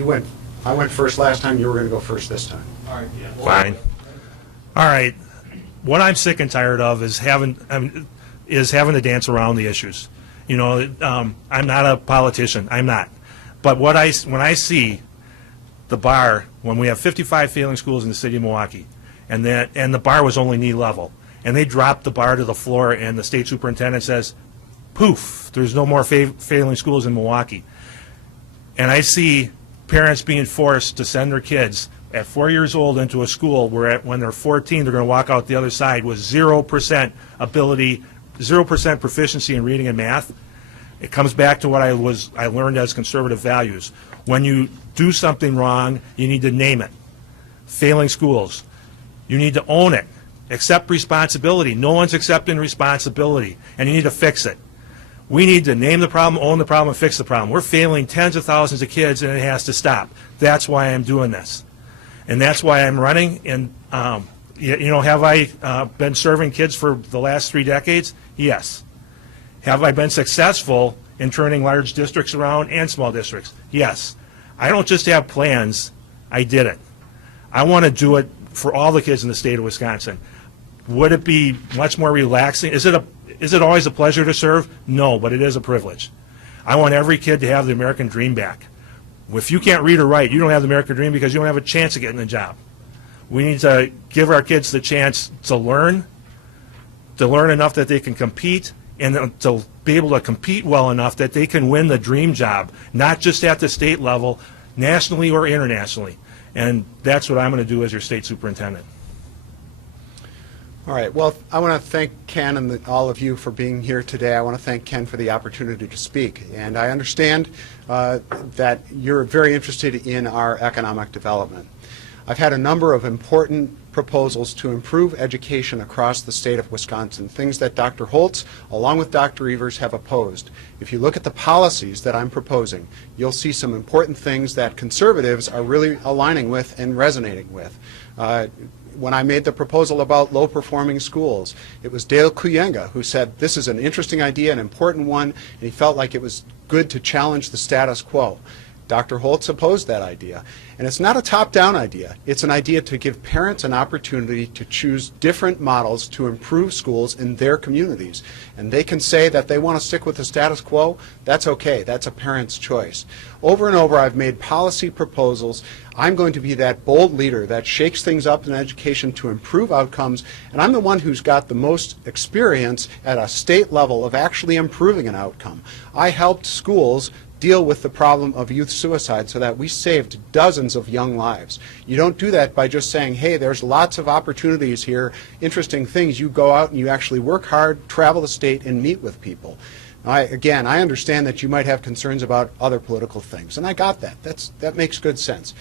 I went first last time. You were going to go first this time. all right, yeah. Fine. All right. What I'm sick and tired of is having to dance around the issues. I'm not a politician. I'm not. But when I see the bar, when we have 55 failing schools in the city of Milwaukee, and the bar was only knee level, and they dropped the bar to the floor, and the state superintendent says, poof, there's no more failing schools in Milwaukee. And I see parents being forced to send their kids at 4 years old into a school where when they're 14, they're going to walk out the other side with 0% ability, 0% proficiency in reading and math. It comes back to what I learned as conservative values. When you do something wrong, you need to name it. Failing schools. You need to own it. Accept responsibility. No one's accepting responsibility, and you need to fix it. We need to name the problem, own the problem, and fix the problem. We're failing tens of thousands of kids, and it has to stop. That's why I'm doing this. And that's why I'm running. And, have I been serving kids for the last 3 decades? Yes. Have I been successful in turning large districts around and small districts? Yes. I don't just have plans. I did it. I want to do it for all the kids in the state of Wisconsin. Would it be much more relaxing? Is it always a pleasure to serve? No, but it is a privilege. I want every kid to have the American dream back. If you can't read or write, you don't have the American dream because you don't have a chance of getting a job. We need to give our kids the chance to learn enough that they can compete, and to be able to compete well enough that they can win the dream job, not just at the state level, nationally or internationally. And that's what I'm going to do as your state superintendent. All right. Well, I want to thank Ken and all of you for being here today. I want to thank Ken for the opportunity to speak. And I understand that you're very interested in our economic development. I've had a number of important proposals to improve education across the state of Wisconsin, things that Dr. Holtz, along with Dr. Evers, have opposed. If you look at the policies that I'm proposing, you'll see some important things that conservatives are really aligning with and resonating with. When I made the proposal about low-performing schools, it was Dale Kuyenga who said this is an interesting idea, an important one, and he felt like it was good to challenge the status quo. Dr. Holtz opposed that idea. And it's not a top-down idea. It's an idea to give parents an opportunity to choose different models to improve schools in their communities. And they can say that they want to stick with the status quo. That's okay. That's a parent's choice. Over and over, I've made policy proposals. I'm going to be that bold leader that shakes things up in education to improve outcomes. And I'm the one who's got the most experience at a state level of actually improving an outcome. I helped schools deal with the problem of youth suicide so that we saved dozens of young lives. You don't do that by just saying, hey, there's lots of opportunities here, interesting things. You go out and you actually work hard, travel the state, and meet with people. I understand that you might have concerns about other political things, and I got that. That makes good sense.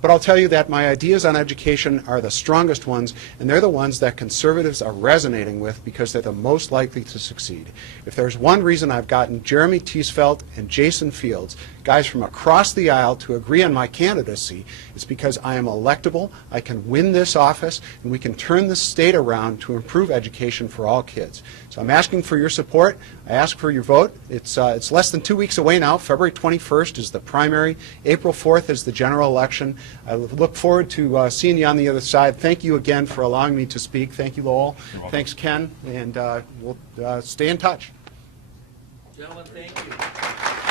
But I'll tell you that my ideas on education are the strongest ones, and they're the ones that conservatives are resonating with because they're the most likely to succeed. If there's one reason I've gotten Jeremy Teesfeld and Jason Fields guys from across the aisle to agree on my candidacy. It's because I am electable, I can win this office, and we can turn the state around to improve education for all kids. So I'm asking for your support. I ask for your vote. It's less than 2 weeks away now. February 21st is the primary. April 4th is the general election. I look forward to seeing you on the other side. Thank you again for allowing me to speak. Thank you, Lowell. Thanks, Ken. And we'll stay in touch. Gentlemen, thank you.